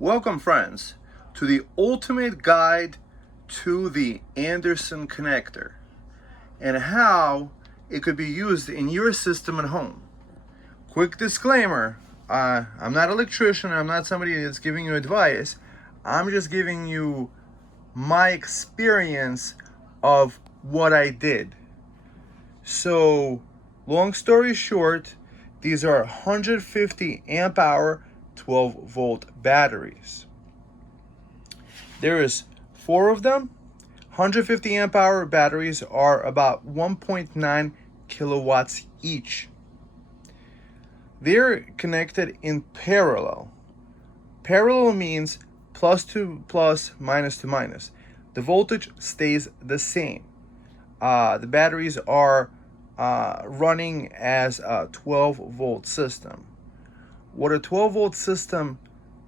Welcome, friends, to the ultimate guide to the Anderson connector and how it could be used in your system at home. Quick disclaimer, I'm not an electrician, I'm not somebody that's giving you advice. I'm just giving you my experience of what I did. So, long story short, these are 150 amp hour 12 volt batteries. There is 4 of them. 150 amp hour batteries are about 1.9 kilowatts each. They're connected in parallel. Parallel means plus to plus, minus to minus. The voltage stays the same. The batteries are running as a 12 volt system. What a 12 volt system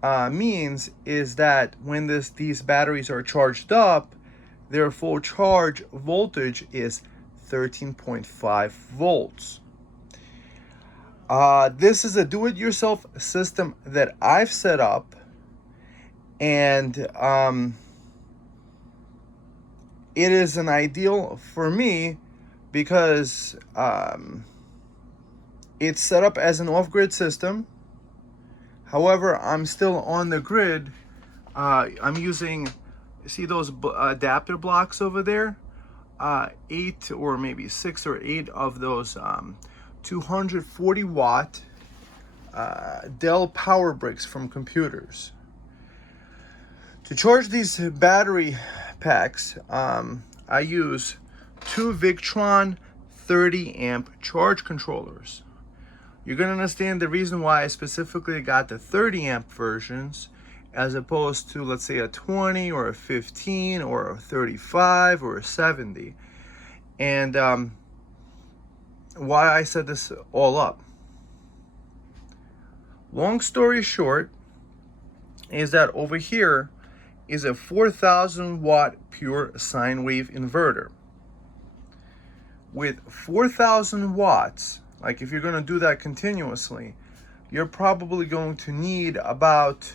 means is that when these batteries are charged up, their full charge voltage is 13.5 volts. This is a do-it-yourself system that I've set up, and it is an ideal for me because it's set up as an off-grid system. However, I'm still on the grid. I'm using, see those adapter blocks over there? 8 or maybe 6 or 8 of those 240 watt Dell power bricks from computers. To charge these battery packs, I use 2 Victron 30 amp charge controllers. You're going to understand the reason why I specifically got the 30 amp versions as opposed to, let's say, a 20 or a 15 or a 35 or a 70. And why I set this all up. Long story short is that over here is a 4,000 watt pure sine wave inverter. With 4,000 watts, like if you're going to do that continuously, you're probably going to need about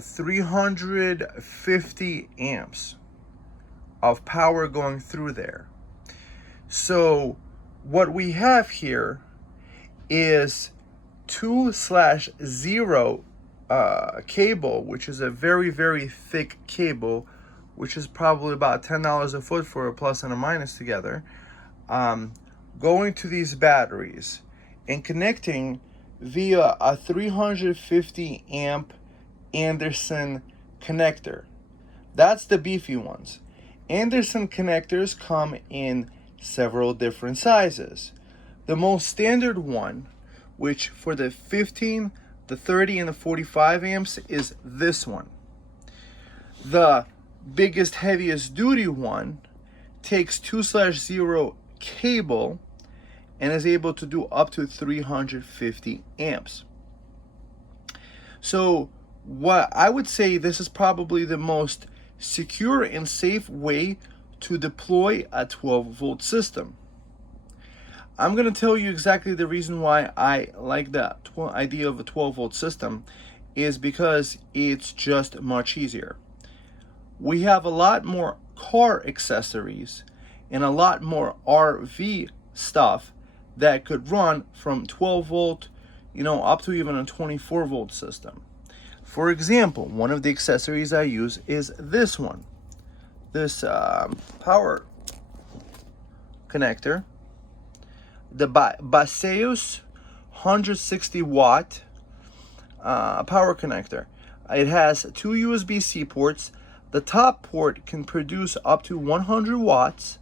350 amps of power going through there. So what we have here is 2/0 cable, which is a very, very thick cable, which is probably about $10 a foot for a plus and a minus together, going to these batteries and connecting via a 350 amp Anderson connector. That's the beefy ones. Anderson connectors come in several different sizes. The most standard one, which for the 15, the 30, and the 45 amps is this one. The biggest, heaviest duty one takes 2/0 cable and is able to do up to 350 amps. So what I would say, this is probably the most secure and safe way to deploy a 12 volt system. I'm going to tell you exactly the reason why I like the idea of a 12 volt system is because it's just much easier. We have a lot more car accessories and a lot more RV stuff that could run from 12 volt, up to even a 24 volt system. For example, one of the accessories I use is this one, this power connector, the Baseus 160 watt power connector. It has 2 USB-C ports. The top port can produce up to 100 watts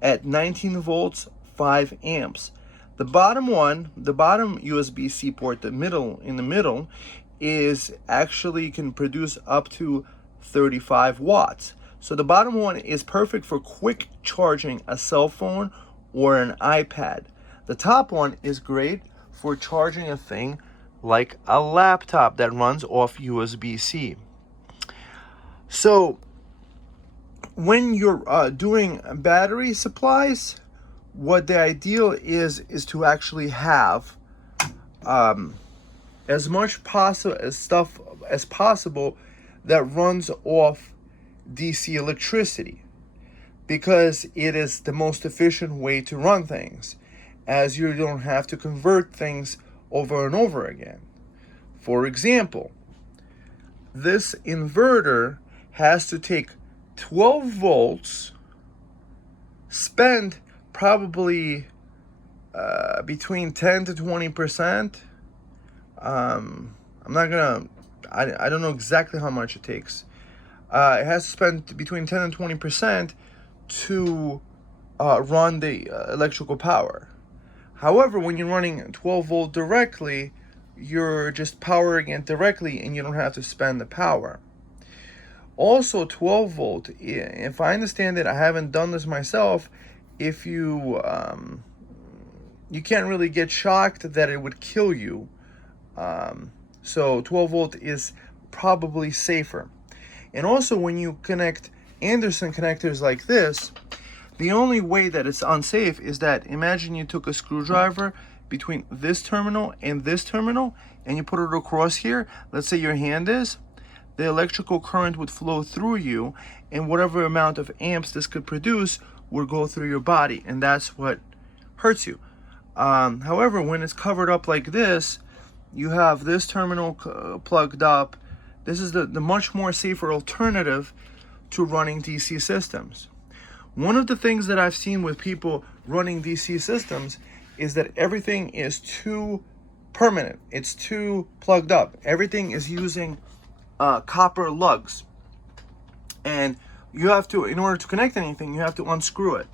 at 19 volts, 5 amps. The bottom USB-C port, in the middle, is actually can produce up to 35 watts. So the bottom one is perfect for quick charging a cell phone or an iPad. The top one is great for charging a thing like a laptop that runs off USB-C. So when you're doing battery supplies, what the ideal is to actually have as much as possible that runs off DC electricity, because it is the most efficient way to run things, as you don't have to convert things over and over again. For example, this inverter has to take 12 volts, spend probably between 10 to 20%. I don't know exactly how much it takes. It has to spend between 10 and 20% to run the electrical power. However, when you're running 12 volt directly, you're just powering it directly and you don't have to spend the power. Also, 12 volt, if I understand it, I haven't done this myself, if you can't really get shocked that it would kill you. So 12 volt is probably safer. And also, when you connect Anderson connectors like this, the only way that it's unsafe is that, imagine you took a screwdriver between this terminal and this terminal and you put it across here. Let's say your hand is. The electrical current would flow through you, and whatever amount of amps this could produce would go through your body, and that's what hurts you. However, when it's covered up like this, you have this terminal plugged up. This is the much more safer alternative to running DC systems. One of the things that I've seen with people running DC systems is that everything is too permanent. It's too plugged up. Everything is using copper lugs. And you have to, in order to connect anything, you have to unscrew it.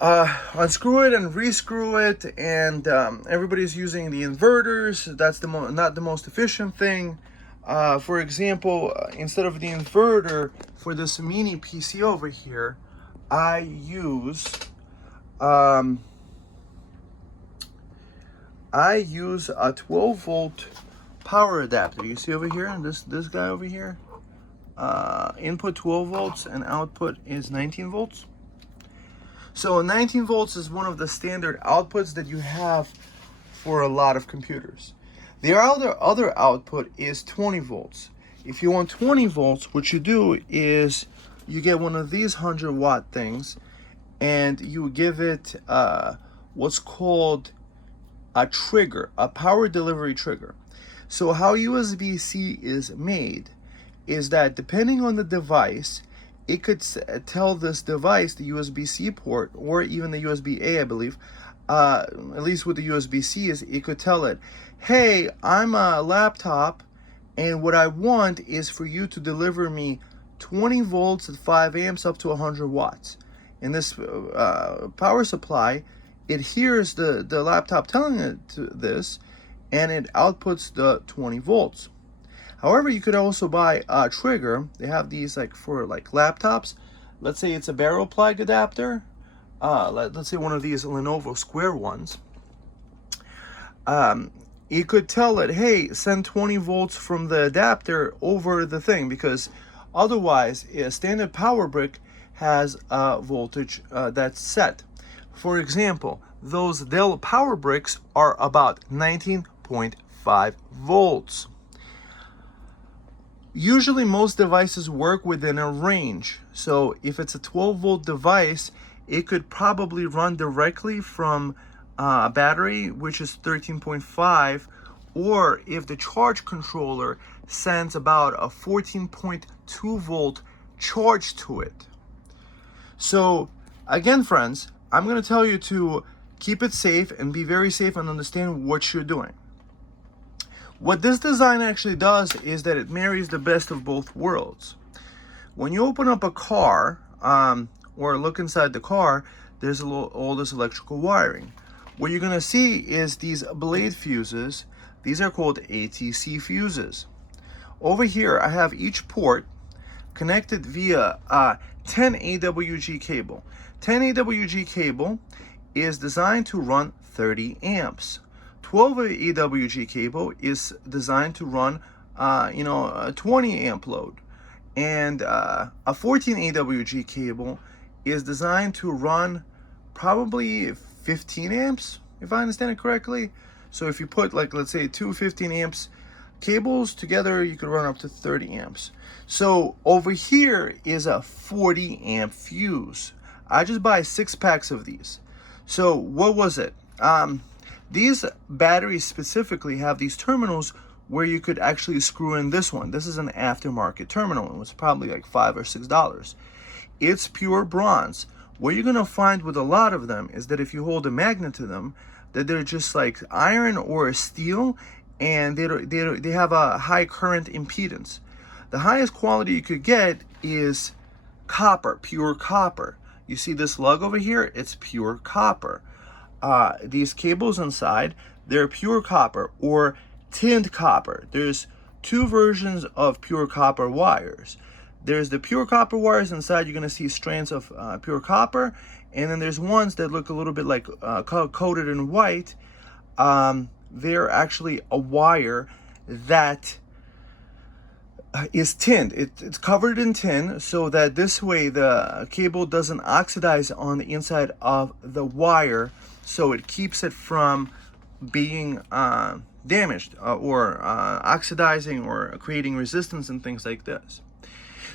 Unscrew it and rescrew it, and everybody's using the inverters. That's not the most efficient thing. For example, instead of the inverter for this mini PC over here, I use a 12 volt power adapter. You see over here, this guy over here, input 12 volts and output is 19 volts. So 19 volts is one of the standard outputs that you have for a lot of computers. The other output is 20 volts. If you want 20 volts, what you do is you get one of these 100-watt things and you give it what's called a trigger, a power delivery trigger. So how USB-C is made is that, depending on the device, it could tell this device, the USB-C port, or even the USB-A, I believe, at least with the USB-C, is it could tell it, hey, I'm a laptop, and what I want is for you to deliver me 20 volts at 5 amps up to 100 watts. In this power supply, it hears the laptop telling it this, and it outputs the 20 volts. However, you could also buy a trigger. They have these for laptops. Let's say it's a barrel plug adapter. Let's say one of these Lenovo square ones. You could tell it, hey, send 20 volts from the adapter over the thing, because otherwise a standard power brick has a voltage that's set. For example, those Dell power bricks are about 19.5 volts. Usually most devices work within a range. So if it's a 12 volt device, it could probably run directly from a battery, which is 13.5, or if the charge controller sends about a 14.2 volt charge to it. So again, friends, I'm going to tell you to keep it safe and be very safe and understand what you're doing. What this design actually does is that it marries the best of both worlds. When you open up a car or look inside the car, there's all this electrical wiring. What you're going to see is these blade fuses. These are called ATC fuses. Over here, I have each port connected via a 10 AWG cable. 10 AWG cable is designed to run 30 amps. 12 AWG cable is designed to run a 20 amp load, and a 14 AWG cable is designed to run probably 15 amps, if I understand it correctly. So if you put, let's say, two 15 amps cables together, you could run up to 30 amps. So over here is a 40 amp fuse. I just buy 6 packs of these. So what was it? These batteries specifically have these terminals where you could actually screw in this one. This is an aftermarket terminal. It was probably like $5 or $6. It's pure bronze. What you're gonna find with a lot of them is that if you hold a magnet to them, that they're just like iron or steel, and they have a high current impedance. The highest quality you could get is copper, pure copper. You see this lug over here? It's pure copper. These cables inside, they're pure copper or tinned copper. There's 2 versions of pure copper wires. There's the pure copper wires inside. You're going to see strands of pure copper, and then there's ones that look a little bit like coated in white. They're actually a wire that is tinned. It's covered in tin so that this way the cable doesn't oxidize on the inside of the wire, so it keeps it from being damaged or oxidizing or creating resistance and things like this.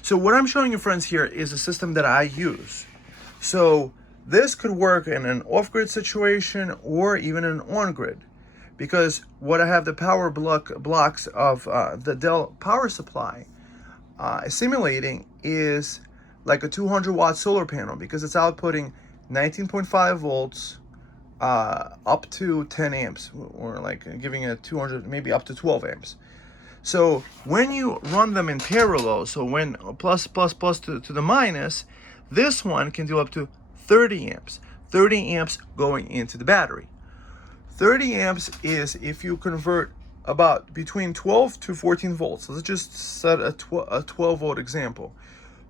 So what I'm showing you, friends, here is a system that I use. So this could work in an off-grid situation or even an on-grid, because what I have the power blocks of the Dell power supply simulating is like a 200 watt solar panel, because it's outputting 19.5 volts up to 10 amps, or like giving it 200, maybe up to 12 amps. So when you run them in parallel, so when plus to the minus, this one can do up to 30 amps. 30 amps going into the battery. 30 amps is if you convert about between 12 to 14 volts. So let's just set a 12 volt example.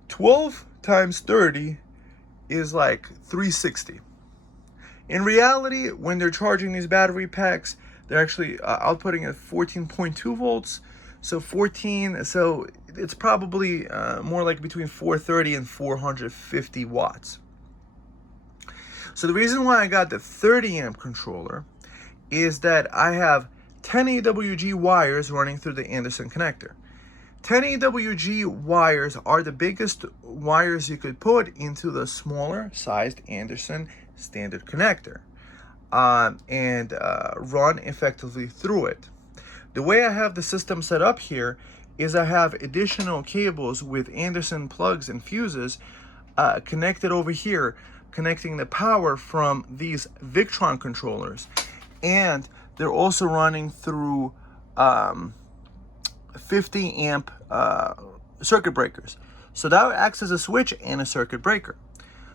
12 times 30 is like 360. In reality, when they're charging these battery packs, they're actually outputting at 14.2 volts. So 14, so it's probably more like between 430 and 450 watts. So the reason why I got the 30 amp controller is that I have 10 AWG wires running through the Anderson connector. 10 AWG wires are the biggest wires you could put into the smaller sized Anderson standard connector and run effectively through it. The way I have the system set up here is I have additional cables with Anderson plugs and fuses connected over here, connecting the power from these Victron controllers. And they're also running through 50 amp circuit breakers. So that acts as a switch and a circuit breaker.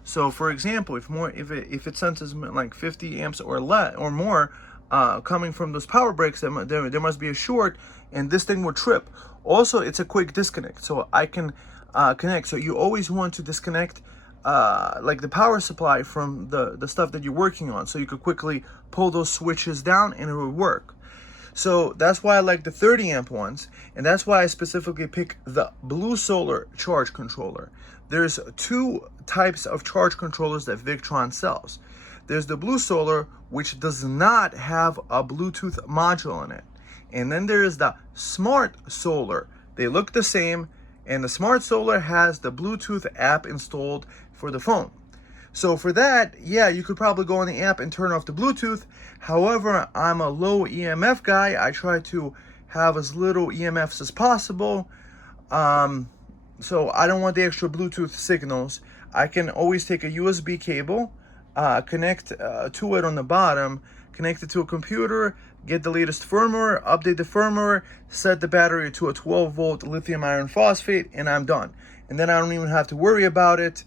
So for example, if it senses like 50 amps or more coming from those power breaks, there must be a short, and this thing will trip. Also, it's a quick disconnect, so I can connect. So you always want to disconnect like the power supply from the stuff that you're working on, so you could quickly pull those switches down and it will work. So that's why I like the 30 amp ones, and that's why I specifically pick the Blue Solar charge controller. There's 2 types of charge controllers that Victron sells. There's the Blue Solar, which does not have a Bluetooth module in it. And then there is the Smart Solar. They look the same, and the Smart Solar has the Bluetooth app installed for the phone. So for that, yeah, you could probably go on the app and turn off the Bluetooth. However, I'm a low EMF guy. I try to have as little EMFs as possible. So I don't want the extra Bluetooth signals. I can always take a USB cable, connect to it on the bottom, connect it to a computer, get the latest firmware, update the firmware, set the battery to a 12 volt lithium iron phosphate, and I'm done. And then I don't even have to worry about it,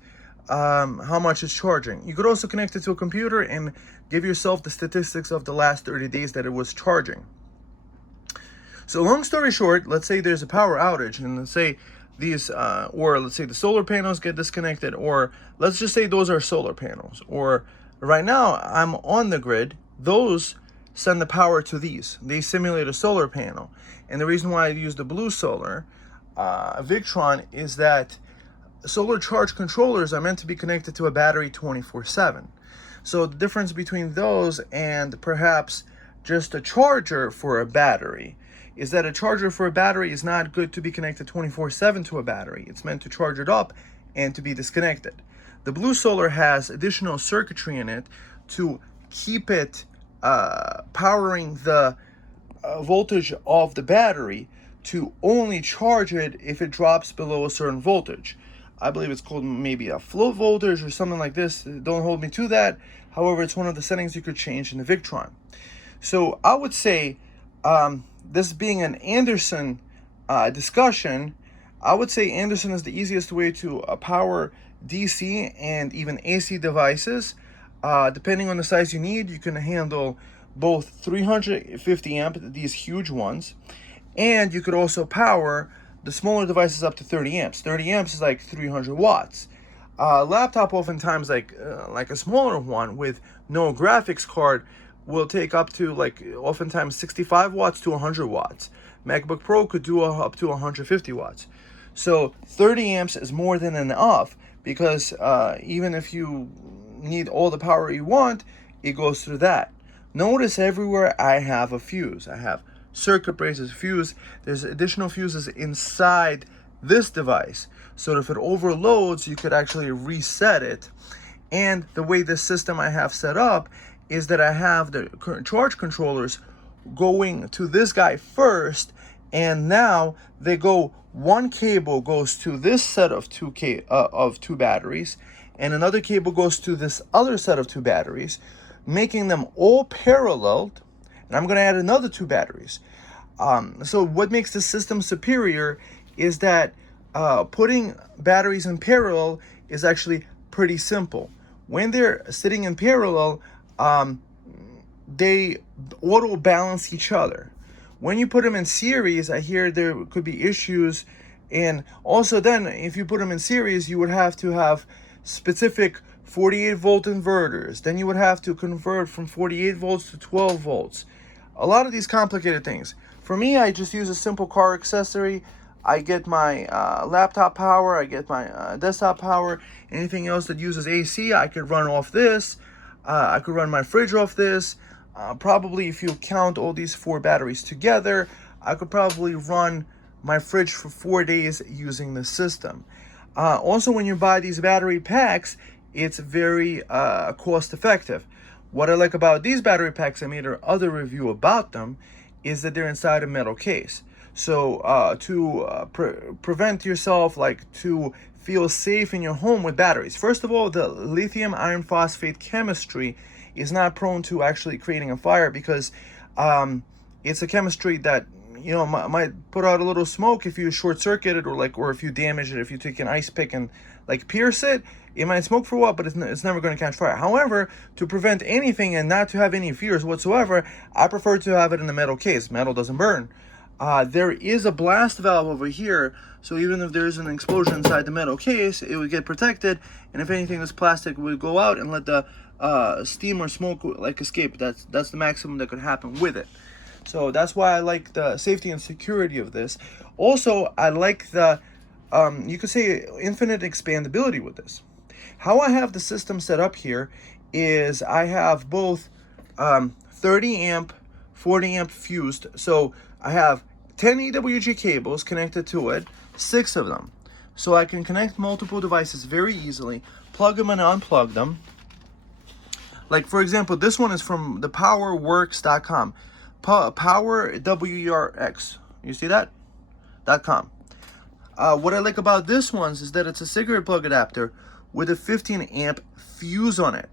how much it's charging. You could also connect it to a computer and give yourself the statistics of the last 30 days that it was charging. So long story short, let's say there's a power outage, and let's say these, or let's say the solar panels get disconnected, or let's just say those are solar panels, or right now I'm on the grid, those send the power to these. They simulate a solar panel. And the reason why I use the Blue Solar Victron is that solar charge controllers are meant to be connected to a battery 24/7. So the difference between those and perhaps just a charger for a battery is that a charger for a battery is not good to be connected 24/7 to a battery. It's meant to charge it up and to be disconnected. The Blue Solar has additional circuitry in it to keep it powering the voltage of the battery, to only charge it if it drops below a certain voltage. I believe it's called maybe a float voltage or something like this. Don't hold me to that. However, it's one of the settings you could change in the Victron. So I would say, this being an Anderson discussion, I would say Anderson is the easiest way to power DC and even AC devices. Depending on the size you need, you can handle both 350 amp, these huge ones, and you could also power the smaller devices up to 30 amps. 30 amps is like 300 watts. Laptop oftentimes, like a smaller one with no graphics card, will take up to like oftentimes 65 watts to 100 watts. MacBook Pro could do up to 150 watts. So 30 amps is more than enough, because even if you need all the power you want, it goes through that. Notice everywhere I have a fuse. I have circuit breakers, fuse. There's additional fuses inside this device, so if it overloads, you could actually reset it. And the way this system I have set up is that I have the charge controllers going to this guy first, and now they go, one cable goes to this set of two batteries, and another cable goes to this other set of two batteries, making them all paralleled. And I'm going to add another two batteries. So what makes the system superior is that putting batteries in parallel is actually pretty simple. When they're sitting in parallel, they auto balance each other. When you put them in series, I hear there could be issues. And also then, if you put them in series, you would have to have specific 48 volt inverters. Then you would have to convert from 48 volts to 12 volts. A lot of these complicated things. For me, I just use a simple car accessory. I get my laptop power, I get my desktop power. Anything else that uses AC, I could run off this. I could run my fridge off this. Probably, if you count all these 4 batteries together, I could probably run my fridge for 4 days using the system. Also, when you buy these battery packs, it's very cost effective. What I like about these battery packs, I made another review about them, is that they're inside a metal case. So to prevent yourself, like to feel safe in your home with batteries. First of all, the lithium iron phosphate chemistry is not prone to actually creating a fire, because it's a chemistry that, you know, might put out a little smoke if you short circuit it, or if you damage it. If you take an ice pick and like pierce it, it might smoke for a while, but it's never going to catch fire. However, to prevent anything and not to have any fears whatsoever, I prefer to have it in the metal case. Metal doesn't burn. There is a blast valve over here, so even if there's an explosion inside the metal case, it would get protected, and if anything, this plastic would go out and let the steam or smoke like escape. That's the maximum that could happen with it. So that's why I like the safety and security of this. Also, I like the you could say infinite expandability with this. How I have the system set up here is I have both 30 amp, 40 amp fused. So I have 10 EWG cables connected to it, 6 of them. So I can connect multiple devices very easily, plug them and unplug them. Like, for example, this one is from the powerworks.com. PowerWRX. You see that? .com. What I like about this one is that it's a cigarette plug adapter with a 15 amp fuse on it.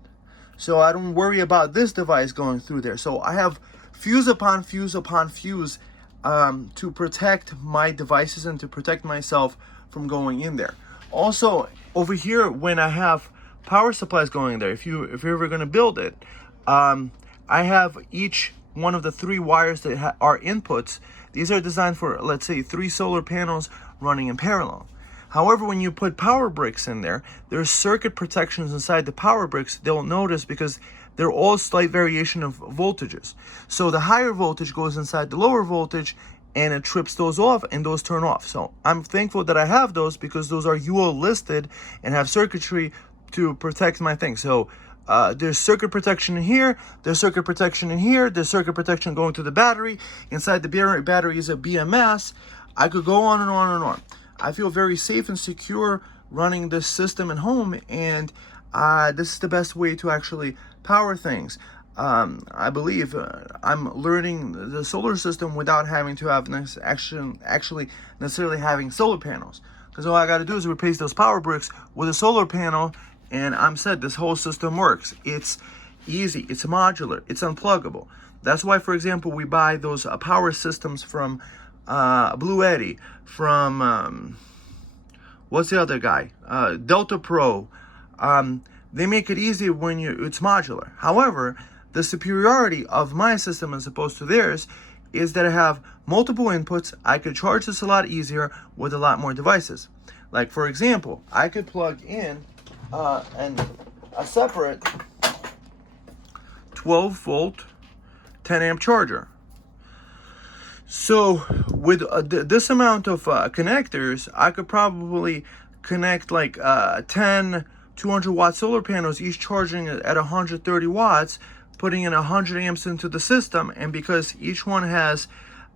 So I don't worry about this device going through there. So I have fuse upon fuse upon fuse to protect my devices and to protect myself from going in there. Also, over here, when I have power supplies going in there, if you're ever going to build it, I have each one of the 3 wires that are inputs. These are designed for, let's say, 3 solar panels running in parallel. However, when you put power bricks in there, there's circuit protections inside the power bricks they'll notice, because they're all slight variation of voltages. So the higher voltage goes inside the lower voltage, and it trips those off, and those turn off. So I'm thankful that I have those, because those are UL listed and have circuitry to protect my thing. So there's circuit protection in here, there's circuit protection in here, there's circuit protection going to the battery. Inside the battery is a BMS. I could go on and on and on. I feel very safe and secure running this system at home, and this is the best way to actually power things. I believe I'm learning the solar system without having to have actually necessarily having solar panels. Because all I got to do is replace those power bricks with a solar panel, and I'm set. This whole system works. It's easy. It's modular. It's unpluggable. That's why, for example, we buy those power systems from Blue Eddy, from what's the other guy? Delta Pro. They make it easy when it's modular. However, the superiority of my system as opposed to theirs is that I have multiple inputs. I could charge this a lot easier with a lot more devices. Like, for example, I could plug in a separate 12 volt 10 amp charger. So with this amount of connectors, I could probably connect like 10 200 watt solar panels, each charging at 130 watts, putting in 100 amps into the system. And because each one has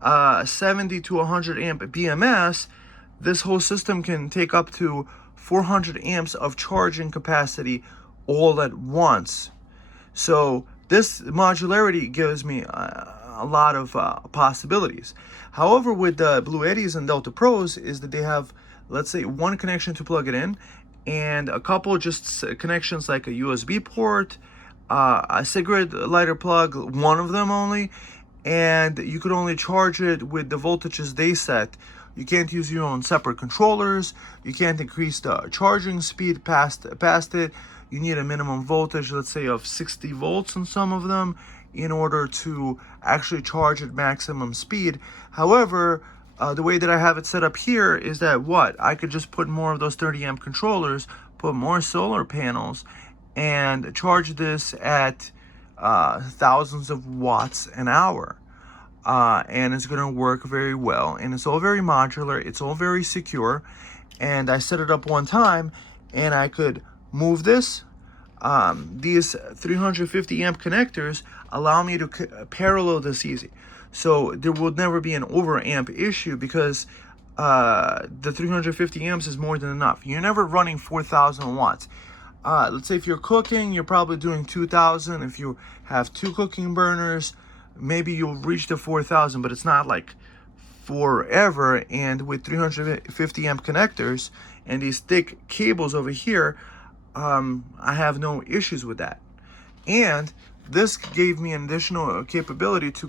70 to 100 amp BMS, this whole system can take up to 400 amps of charging capacity all at once. So this modularity gives me a lot of possibilities. However, with the Blue Eddies and Delta Pros is that they have, let's say, one connection to plug it in, and a couple just connections like a USB port, a cigarette lighter plug, one of them only, and you could only charge it with the voltages they set. You can't use your own separate controllers. You can't increase the charging speed past it. You need a minimum voltage, let's say, of 60 volts in some of them in order to actually charge at maximum speed. However, the way that I have it set up here is that I could just put more of those 30 amp controllers, put more solar panels, and charge this at thousands of watts an hour. And it's going to work very well. And it's all very modular. It's all very secure. And I set it up one time, and I could move this. These 350 amp connectors allow me to parallel this easy. So there will never be an over amp issue because the 350 amps is more than enough. You're never running 4,000 watts. Let's say if you're cooking, you're probably doing 2,000. If you have 2 cooking burners, maybe you'll reach the 4,000, but it's not like forever. And with 350 amp connectors and these thick cables over here, I have no issues with that. And this gave me an additional capability to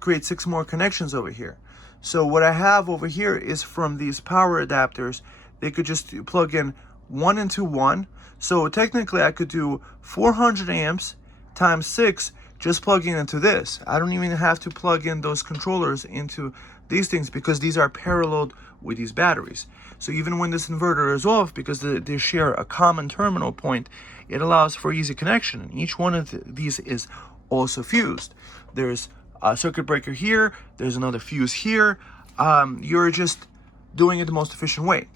create 6 more connections over here. So what I have over here is from these power adapters, they could just plug in 1 into 1. So technically I could do 400 amps times 6 just plugging into this. I don't even have to plug in those controllers into these things because these are paralleled with these batteries. So even when this inverter is off, because they share a common terminal point, it allows for easy connection. And each one of these is also fused. There's a circuit breaker here, there's another fuse here. You're just doing it the most efficient way.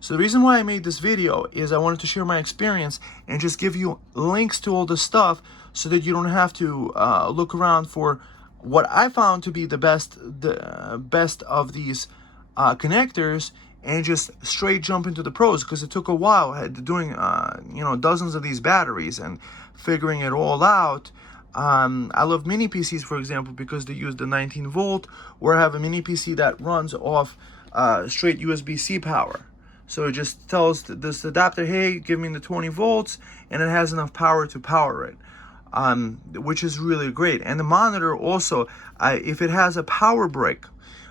So the reason why I made this video is I wanted to share my experience and just give you links to all this stuff so that you don't have to look around for what I found to be the best of these connectors and just straight jump into the pros, because it took a while doing dozens of these batteries and figuring it all out. I love mini PCs, for example, because they use the 19 volt, or I have a mini PC that runs off straight USB-C power. So it just tells this adapter, hey, give me the 20 volts, and it has enough power to power it, which is really great. And the monitor also, if it has a power brick,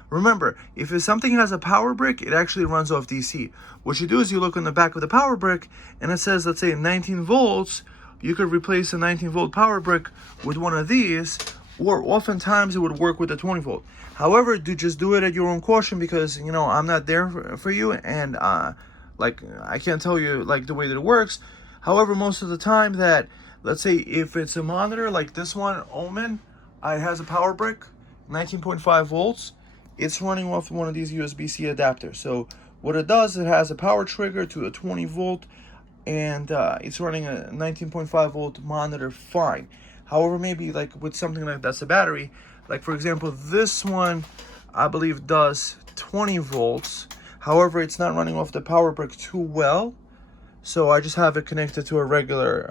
remember, if something has a power brick, it actually runs off DC. What you do is you look on the back of the power brick, and it says, let's say 19 volts. You could replace a 19 volt power brick with one of these, or oftentimes it would work with a 20 volt. However, just do it at your own caution, because I'm not there for you, and I can't tell you the way that it works. However, most of the time that, let's say if it's a monitor like this one, Omen, it has a power brick, 19.5 volts. It's running off one of these USB-C adapters. So what it does, it has a power trigger to a 20 volt and it's running a 19.5 volt monitor fine. However, maybe like with something like that's a battery, like for example, this one I believe does 20 volts. However, it's not running off the power brick too well, so I just have it connected to a regular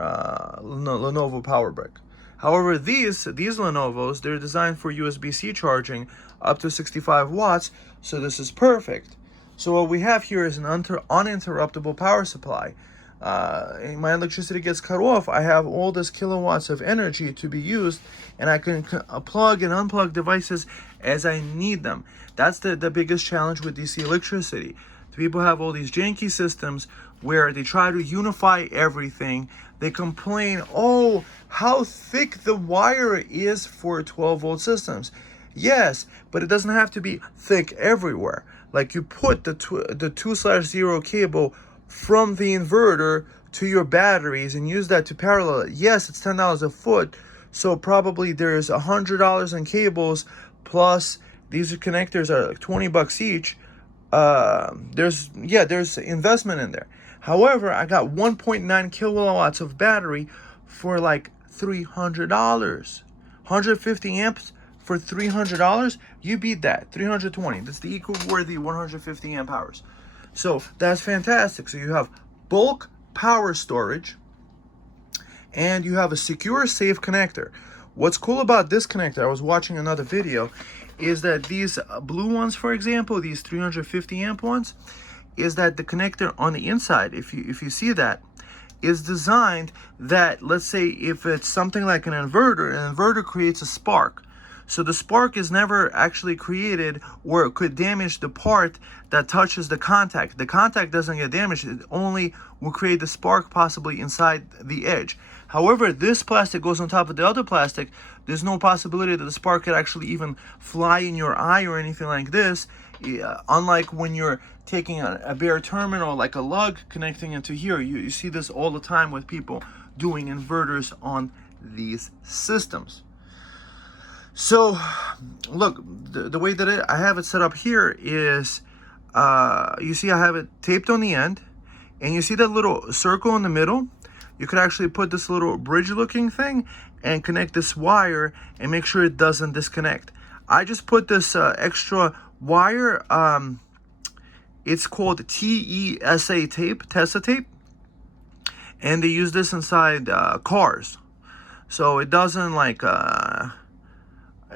Lenovo power brick. However, these Lenovo's, they're designed for USB-C charging up to 65 watts, so this is perfect. So what we have here is an uninterruptible power supply. My electricity gets cut off, I have all this kilowatts of energy to be used, and I can plug and unplug devices as I need them. That's the biggest challenge with DC electricity. People have all these janky systems where they try to unify everything. They complain, oh, how thick the wire is for 12 volt systems. Yes, but it doesn't have to be thick everywhere. Like you put the 2/0 cable from the inverter to your batteries and use that to parallel it. Yes, it's $10 a foot, so probably there's $100 in cables, plus these connectors are like $20 each. There's investment in there. However, I got 1.9 kilowatts of battery for like $300. 150 amps for $300. You beat that. 320. That's the equal worthy 150 amp hours. So that's fantastic. So you have bulk power storage and you have a secure, safe connector. What's cool about this connector, I was watching another video, is that these blue ones, for example, these 350 amp ones, is that the connector on the inside, if you see that, is designed that, let's say if it's something like an inverter creates a spark. So the spark is never actually created, or it could damage the part that touches the contact. The contact doesn't get damaged, it only will create the spark possibly inside the edge. However, this plastic goes on top of the other plastic. There's no possibility that the spark could actually even fly in your eye or anything like this. Unlike when you're taking a bare terminal, like a lug, connecting into here. You see this all the time with people doing inverters on these systems. So, look, the way that I have it set up here is, you see I have it taped on the end, and you see that little circle in the middle? You could actually put this little bridge-looking thing and connect this wire and make sure it doesn't disconnect. I just put this extra wire, it's called TESA tape, and they use this inside cars. So it doesn't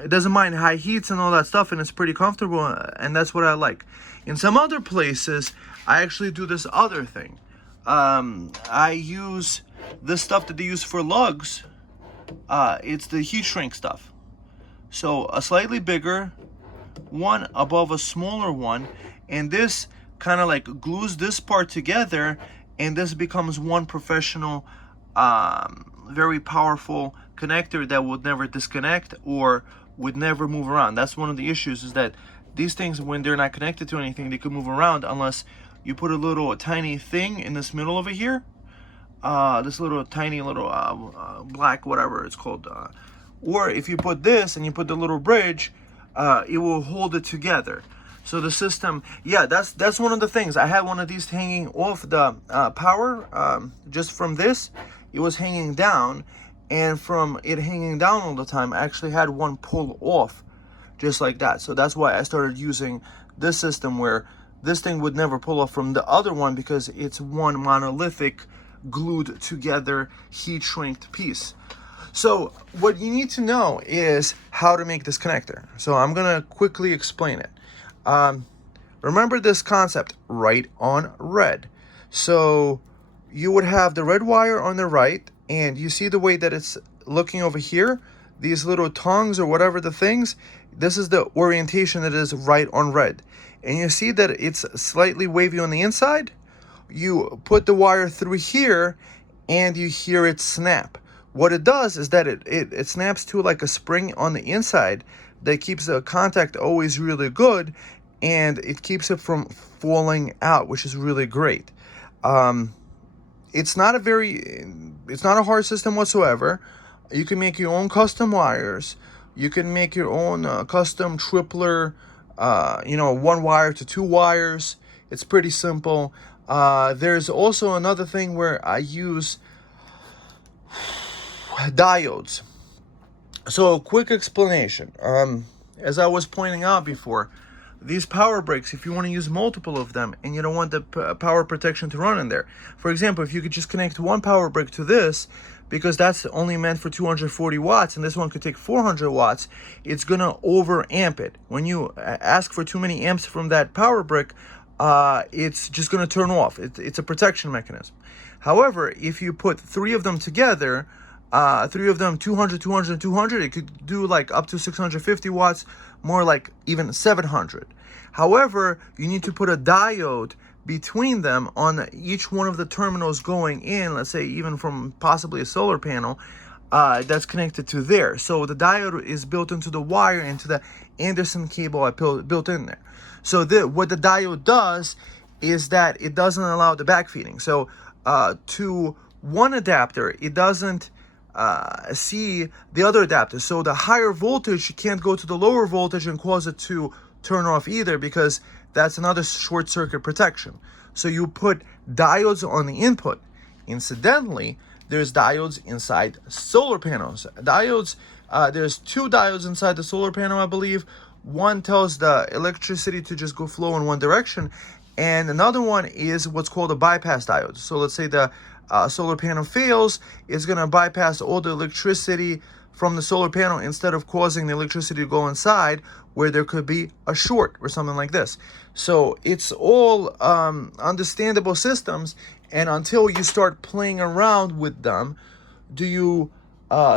it doesn't mind high heats and all that stuff, and it's pretty comfortable, and that's what I like. In some other places, I actually do this other thing. I use this stuff that they use for lugs. It's the heat shrink stuff. So a slightly bigger one above a smaller one, and this kind of like glues this part together, and this becomes one professional, very powerful connector that would never disconnect or would never move around. That's one of the issues, is that these things, when they're not connected to anything, they could move around unless you put a little tiny thing in this middle over here, this little tiny black whatever it's called, or if you put this and you put the little bridge, it will hold it together. So the system, yeah, that's one of the things. I had one of these hanging off the power, just from this, it was hanging down, and from it hanging down all the time, I actually had one pull off, just like that. So that's why I started using this system, where this thing would never pull off from the other one, because it's one monolithic, glued together, heat shrinked piece. So what you need to know is how to make this connector. So I'm gonna quickly explain it. Remember this concept, right on red. So you would have the red wire on the right, and you see the way that it's looking over here, these little tongues or whatever the things, this is the orientation that is right on red. And you see that it's slightly wavy on the inside. You put the wire through here and you hear it snap. What it does is that it snaps to like a spring on the inside that keeps the contact always really good, and it keeps it from falling out, which is really great. It's not a hard system whatsoever. You can make your own custom wires. You can make your own custom tripler, 1 wire to 2 wires. It's pretty simple. There's also another thing where I use diodes. So, quick explanation. As I was pointing out before, these power bricks, if you want to use multiple of them and you don't want the power protection to run in there. For example, if you could just connect one power brick to this, because that's only meant for 240 watts and this one could take 400 watts, it's going to over amp it. When you ask for too many amps from that power brick, it's just going to turn off. It's a protection mechanism. However, if you put three of them together, three of them 200, 200, 200, it could do like up to 650 watts, more like even 700. However, you need to put a diode between them on each one of the terminals going in, let's say even from possibly a solar panel that's connected to there. So the diode is built into the wire, into the Anderson cable I built in there. So what the diode does is that it doesn't allow the backfeeding. So to one adapter, it doesn't see the other adapter. So the higher voltage can't go to the lower voltage and cause it to turn off either, because that's another short circuit protection. So you put diodes on the input. Incidentally, there's diodes inside solar panels. Diodes, there's two diodes inside the solar panel, I believe. One tells the electricity to just go flow in one direction, and another one is what's called a bypass diode. So let's say the solar panel fails, it's going to bypass all the electricity from the solar panel instead of causing the electricity to go inside where there could be a short or something like this. So it's all understandable systems, and until you start playing around with them, do you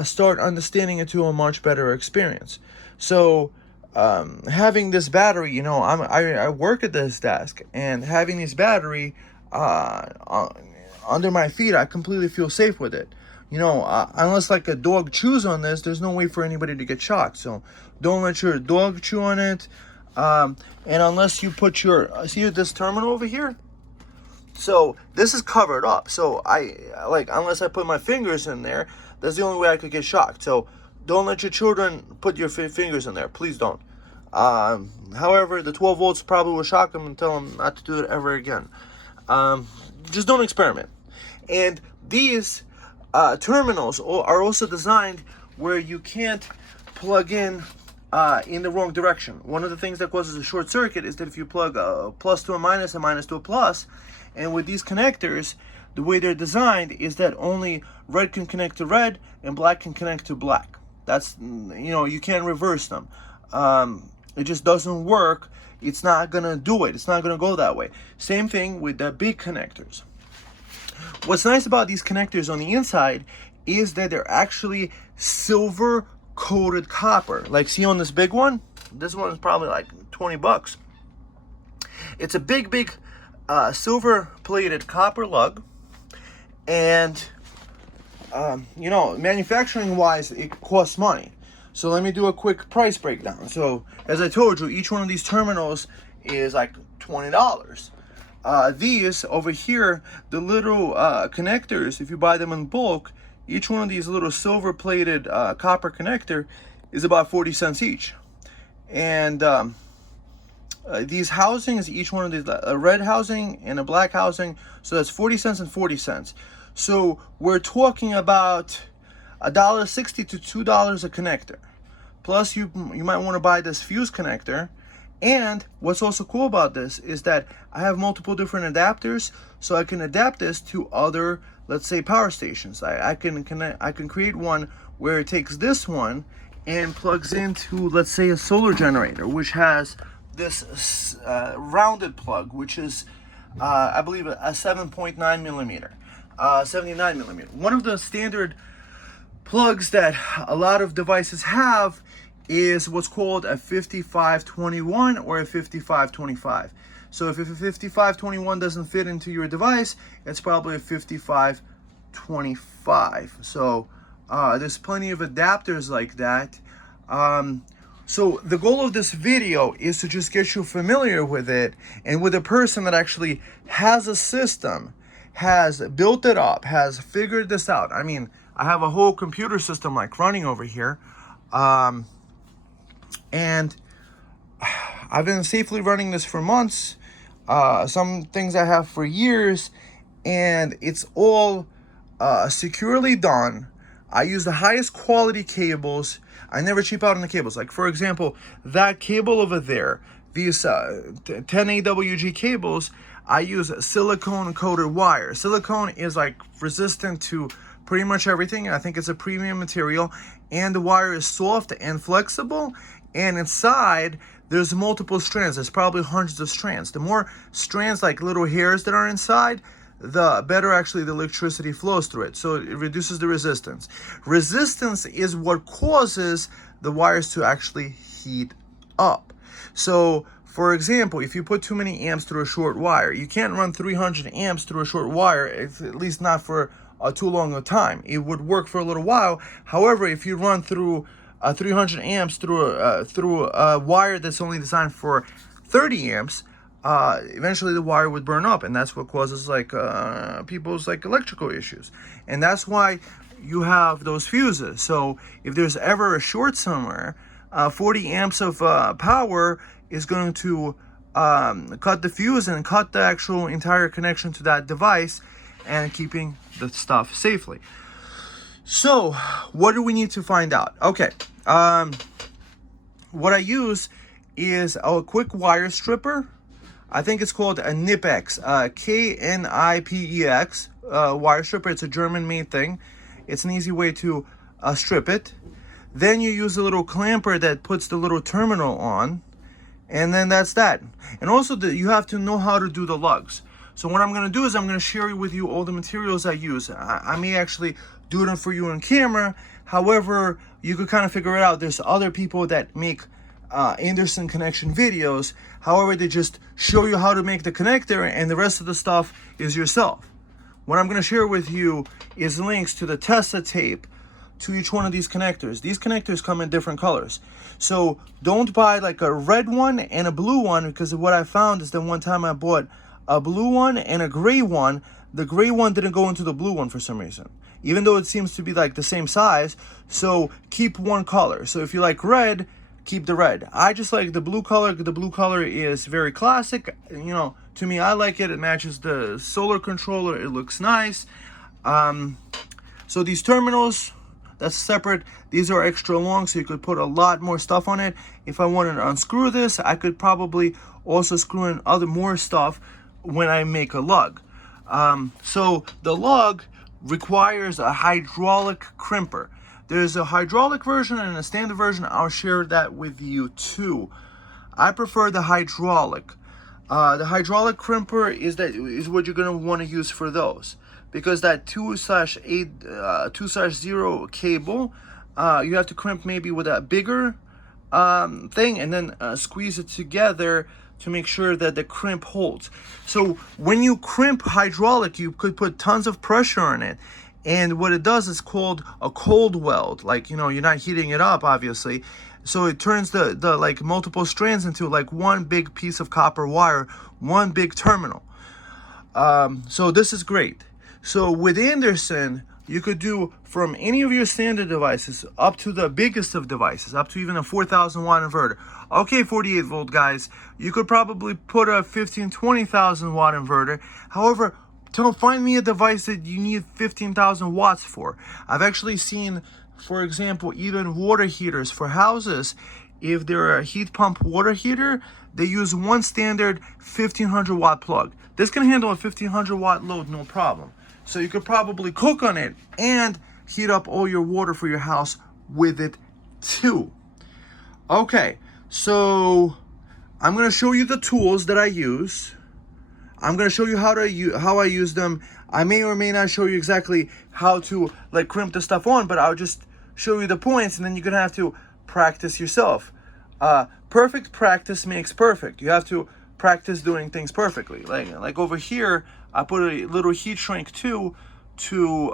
start understanding it to a much better experience. So having this battery, you know, I work at this desk, and having this battery under my feet, I completely feel safe with it. You know, unless like a dog chews on this, there's no way for anybody to get shocked. So don't let your dog chew on it. And unless you put your, see this terminal over here? So this is covered up. So unless I put my fingers in there, that's the only way I could get shocked. So don't let your children put your fingers in there. Please don't. However, the 12 volts probably will shock them and tell them not to do it ever again. Just don't experiment. And these terminals are also designed where you can't plug in the wrong direction. One of the things that causes a short circuit is that if you plug a plus to a minus to a plus, and with these connectors, the way they're designed is that only red can connect to red and black can connect to black. That's, you know, you can't reverse them. It just doesn't work. It's not gonna do it. It's not gonna go that way. Same thing with the big connectors. What's nice about these connectors on the inside is that they're actually silver coated copper. Like, see on this big one? This one is probably like 20 bucks. It's a big silver plated copper lug. And, you know, manufacturing wise, it costs money. So let me do a quick price breakdown. So as I told you, each one of these terminals is like $20. These over here, the little connectors, if you buy them in bulk, each one of these little silver plated copper connector is about 40 cents each. And these housings, each one of these, a red housing and a black housing, so that's 40 cents and 40 cents. So we're talking about $1.60 to $2 a connector. Plus you might want to buy this fuse connector. And what's also cool about this is that I have multiple different adapters, so I can adapt this to other, let's say, power stations. I can create one where it takes this one and plugs into, let's say, a solar generator, which has this rounded plug, which is, I believe, a 7.9 millimeter, 79 millimeter. One of the standard plugs that a lot of devices have is what's called a 5521 or a 5525. So if a 5521 doesn't fit into your device, it's probably a 5525. So there's plenty of adapters like that. So the goal of this video is to just get you familiar with it, and with a person that actually has a system, has built it up, has figured this out. I mean, I have a whole computer system like running over here. And I've been safely running this for months. some things I have for years, and it's all securely done. I use the highest quality cables. I never cheap out on the cables. Like, for example, that cable over there, these 10 AWG cables, I use silicone coated wire. Silicone is like resistant to pretty much everything. I think it's a premium material, and the wire is soft and flexible, and inside there's multiple strands. There's probably hundreds of strands. The more strands, like little hairs that are inside, the better actually the electricity flows through it. So it reduces the resistance. Resistance is what causes the wires to actually heat up. So for example, if you put too many amps through a short wire, you can't run 300 amps through a short wire, at least not for too long a time. It would work for a little while. However, if you run through 300 amps through a wire that's only designed for 30 amps, eventually the wire would burn up, and that's what causes like people's like electrical issues. And that's why you have those fuses. So if there's ever a short somewhere, 40 amps of power is going to cut the fuse and cut the actual entire connection to that device, and keeping the stuff safely. So what do we need to find out? Okay, what I use is a quick wire stripper. I think it's called a Knipex, Knipex wire stripper. It's a German-made thing. It's an easy way to strip it. Then you use a little clamper that puts the little terminal on, and then that's that. And also you have to know how to do the lugs. So what I'm going to do is I'm going to share with you all the materials I use. I may actually do them for you on camera. However, you could kind of figure it out. There's other people that make Anderson connection videos. However, they just show you how to make the connector, and the rest of the stuff is yourself. What I'm going to share with you is links to the Tesla tape to each one of these connectors. These connectors come in different colors. So don't buy like a red one and a blue one, because what I found is that one time I bought a blue one and a gray one. The gray one didn't go into the blue one for some reason, even though it seems to be like the same size. So keep one color. So if you like red, keep the red. I just like the blue color. The blue color is very classic. You know, to me, I like it. It matches the solar controller. It looks nice. So these terminals, that's separate. These are extra long, so you could put a lot more stuff on it. If I wanted to unscrew this, I could probably also screw in more stuff when I make a lug. So the lug requires a hydraulic crimper. There's a hydraulic version and a standard version. I'll share that with you too. I prefer the hydraulic. The hydraulic crimper is what you're gonna want to use for those, because that 2/0 cable, you have to crimp maybe with a bigger thing, and then squeeze it together to make sure that the crimp holds. So when you crimp hydraulic, you could put tons of pressure on it, and what it does is called a cold weld. Like, you know, you're not heating it up, obviously, so it turns the like multiple strands into like one big piece of copper wire, one big terminal. So this is great. So with Anderson, you could do from any of your standard devices up to the biggest of devices, up to even a 4,000 watt inverter. Okay, 48 volt guys, you could probably put a 20,000 watt inverter. However, don't find me a device that you need 15,000 watts for. I've actually seen, for example, even water heaters for houses. If they're a heat pump water heater, they use one standard 1500 watt plug. This can handle a 1500 watt load, no problem. So you could probably cook on it and heat up all your water for your house with it too. Okay, so I'm going to show you the tools that I use. I'm going to show you how I use them. I may or may not show you exactly how to like crimp the stuff on, but I'll just show you the points, and then you're going to have to practice yourself. Perfect practice makes perfect. You have to practice doing things perfectly. Like over here, I put a little heat shrink to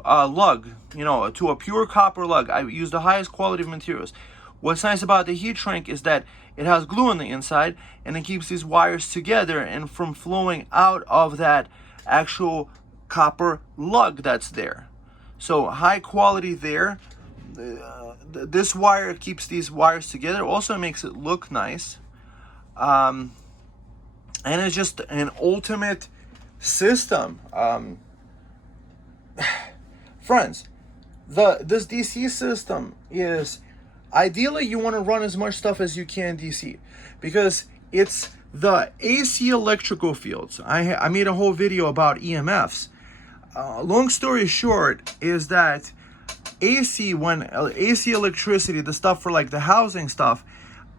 a lug, you know, to a pure copper lug. I use the highest quality of materials. What's nice about the heat shrink is that it has glue on the inside, and it keeps these wires together and from flowing out of that actual copper lug that's there. So high quality there. This wire keeps these wires together. Also makes it look nice. and it's just an ultimate system. Friends, this DC system is, ideally you want to run as much stuff as you can DC, because it's the AC electrical fields. I made a whole video about EMFs. Long story short is that when AC electricity, the stuff for like the housing stuff,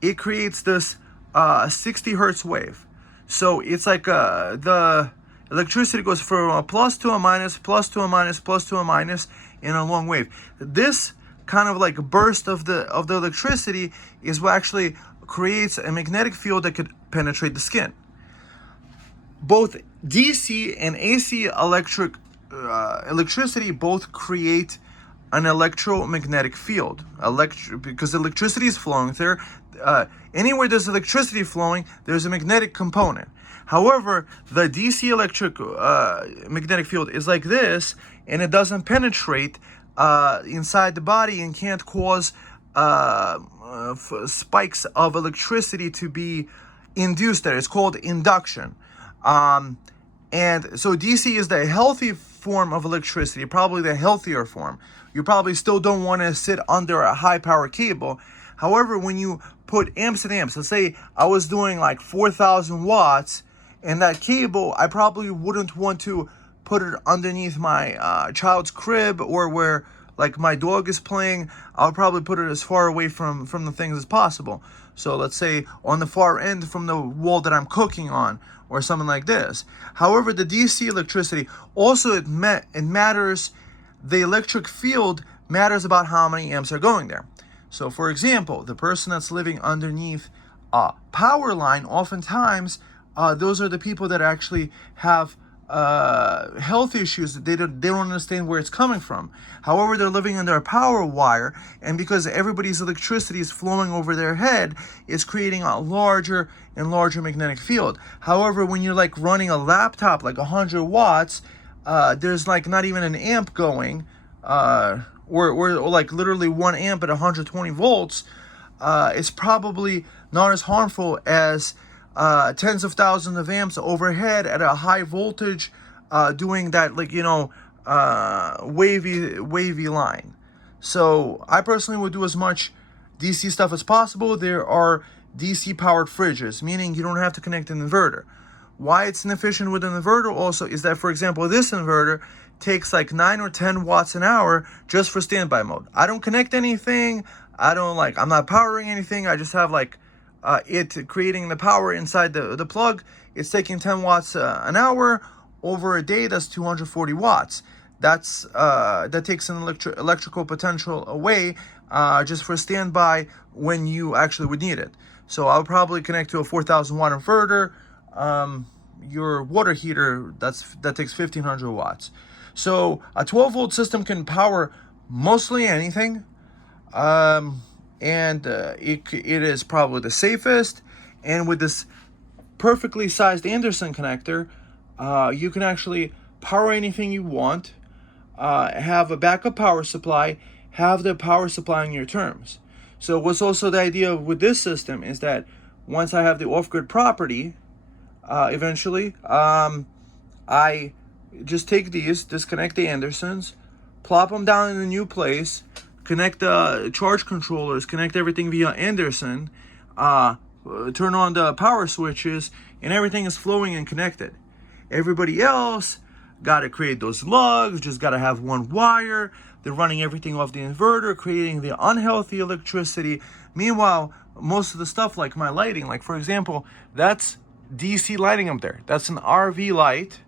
it creates this 60 hertz wave. So it's like the electricity goes from a plus to a minus, plus to a minus, plus to a minus in a long wave. This kind of like burst of the electricity is what actually creates a magnetic field that could penetrate the skin. Both DC and AC electricity both create an electromagnetic field. Because electricity is flowing there. Anywhere there's electricity flowing, there's a magnetic component. However, the DC magnetic field is like this, and it doesn't penetrate inside the body and can't cause spikes of electricity to be induced there. It's called induction. And so DC is the healthy form of electricity, probably the healthier form. You probably still don't want to sit under a high power cable. However, when you put amps and amps, let's say I was doing like 4,000 watts, and that cable, I probably wouldn't want to put it underneath my child's crib or where like my dog is playing. I'll probably put it as far away from the things as possible. So let's say on the far end from the wall that I'm cooking on, or something like this. However, the DC electricity also it matters. The electric field matters about how many amps are going there. So, for example, the person that's living underneath a power line, oftentimes those are the people that actually have health issues. They don't understand where it's coming from. However, they're living under a power wire, and because everybody's electricity is flowing over their head, it's creating a larger and larger magnetic field. However, when you're like running a laptop like 100 watts, there's like not even an amp going, or like literally 1 amp at 120 volts. It's probably not as harmful as tens of thousands of amps overhead at a high voltage, doing that, like, wavy line. So I personally would do as much DC stuff as possible. There are DC powered fridges, meaning you don't have to connect an inverter. Why it's inefficient with an inverter also is that, for example, this inverter takes like 9 or 10 watts an hour just for standby mode. I don't connect anything. I'm not powering anything. I just have like it creating the power inside the plug. It's taking 10 watts an hour. Over a day, that's 240 watts. That takes an electrical potential away just for standby when you actually would need it. So I'll probably connect to a 4,000 watt inverter. Your water heater, that takes 1,500 watts. So a 12 volt system can power mostly anything. And it is probably the safest. And with this perfectly sized Anderson connector, you can actually power anything you want, have a backup power supply, have the power supply on your terms. So what's also the idea with this system is that once I have the off-grid property, eventually, I just take these, disconnect the Andersons, plop them down in a new place, connect the charge controllers, connect everything via Anderson, turn on the power switches, and everything is flowing and connected. Everybody else got to create those lugs, just got to have one wire. They're running everything off the inverter, creating the unhealthy electricity. Meanwhile, most of the stuff like my lighting, like for example, that's DC lighting up there. That's an RV light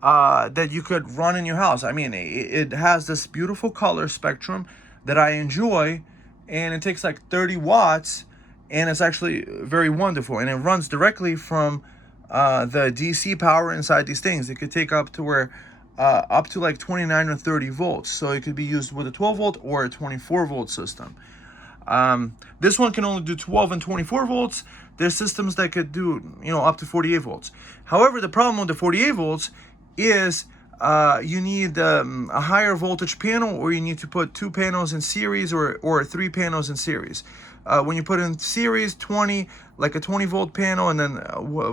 that you could run in your house. I mean, it has this beautiful color spectrum that I enjoy, and it takes like 30 watts, and it's actually very wonderful. And it runs directly from the DC power inside these things. It could take up to like 29 or 30 volts. So it could be used with a 12 volt or a 24 volt system. This one can only do 12 and 24 volts. There's systems that could do, up to 48 volts. However, the problem with the 48 volts is you need a higher voltage panel, or you need to put 2 panels in series or 3 panels in series. when you put in series 20, like a 20 volt panel, and then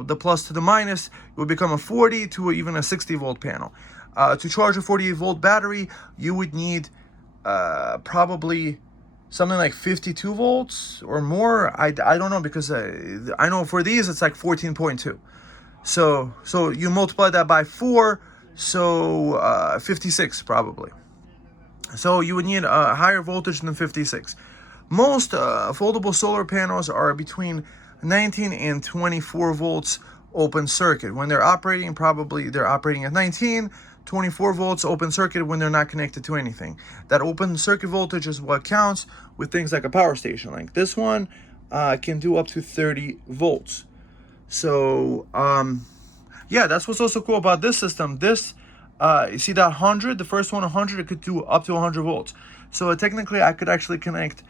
the plus to the minus, it will become a 40 to even a 60 volt panel. To charge a 48 volt battery, you would need probably something like 52 volts or more. I don't know, because I know for these it's like 14.2. So you multiply that by 4, so 56 probably. So you would need a higher voltage than 56. Most foldable solar panels are between 19 and 24 volts open circuit. When they're operating, probably they're operating at 19, 24 volts open circuit when they're not connected to anything. That open circuit voltage is what counts with things like a power station. Like this one can do up to 30 volts. So yeah, that's what's also cool about this system. This you see that 100, the first one 100, it could do up to 100 volts. So technically I could actually connect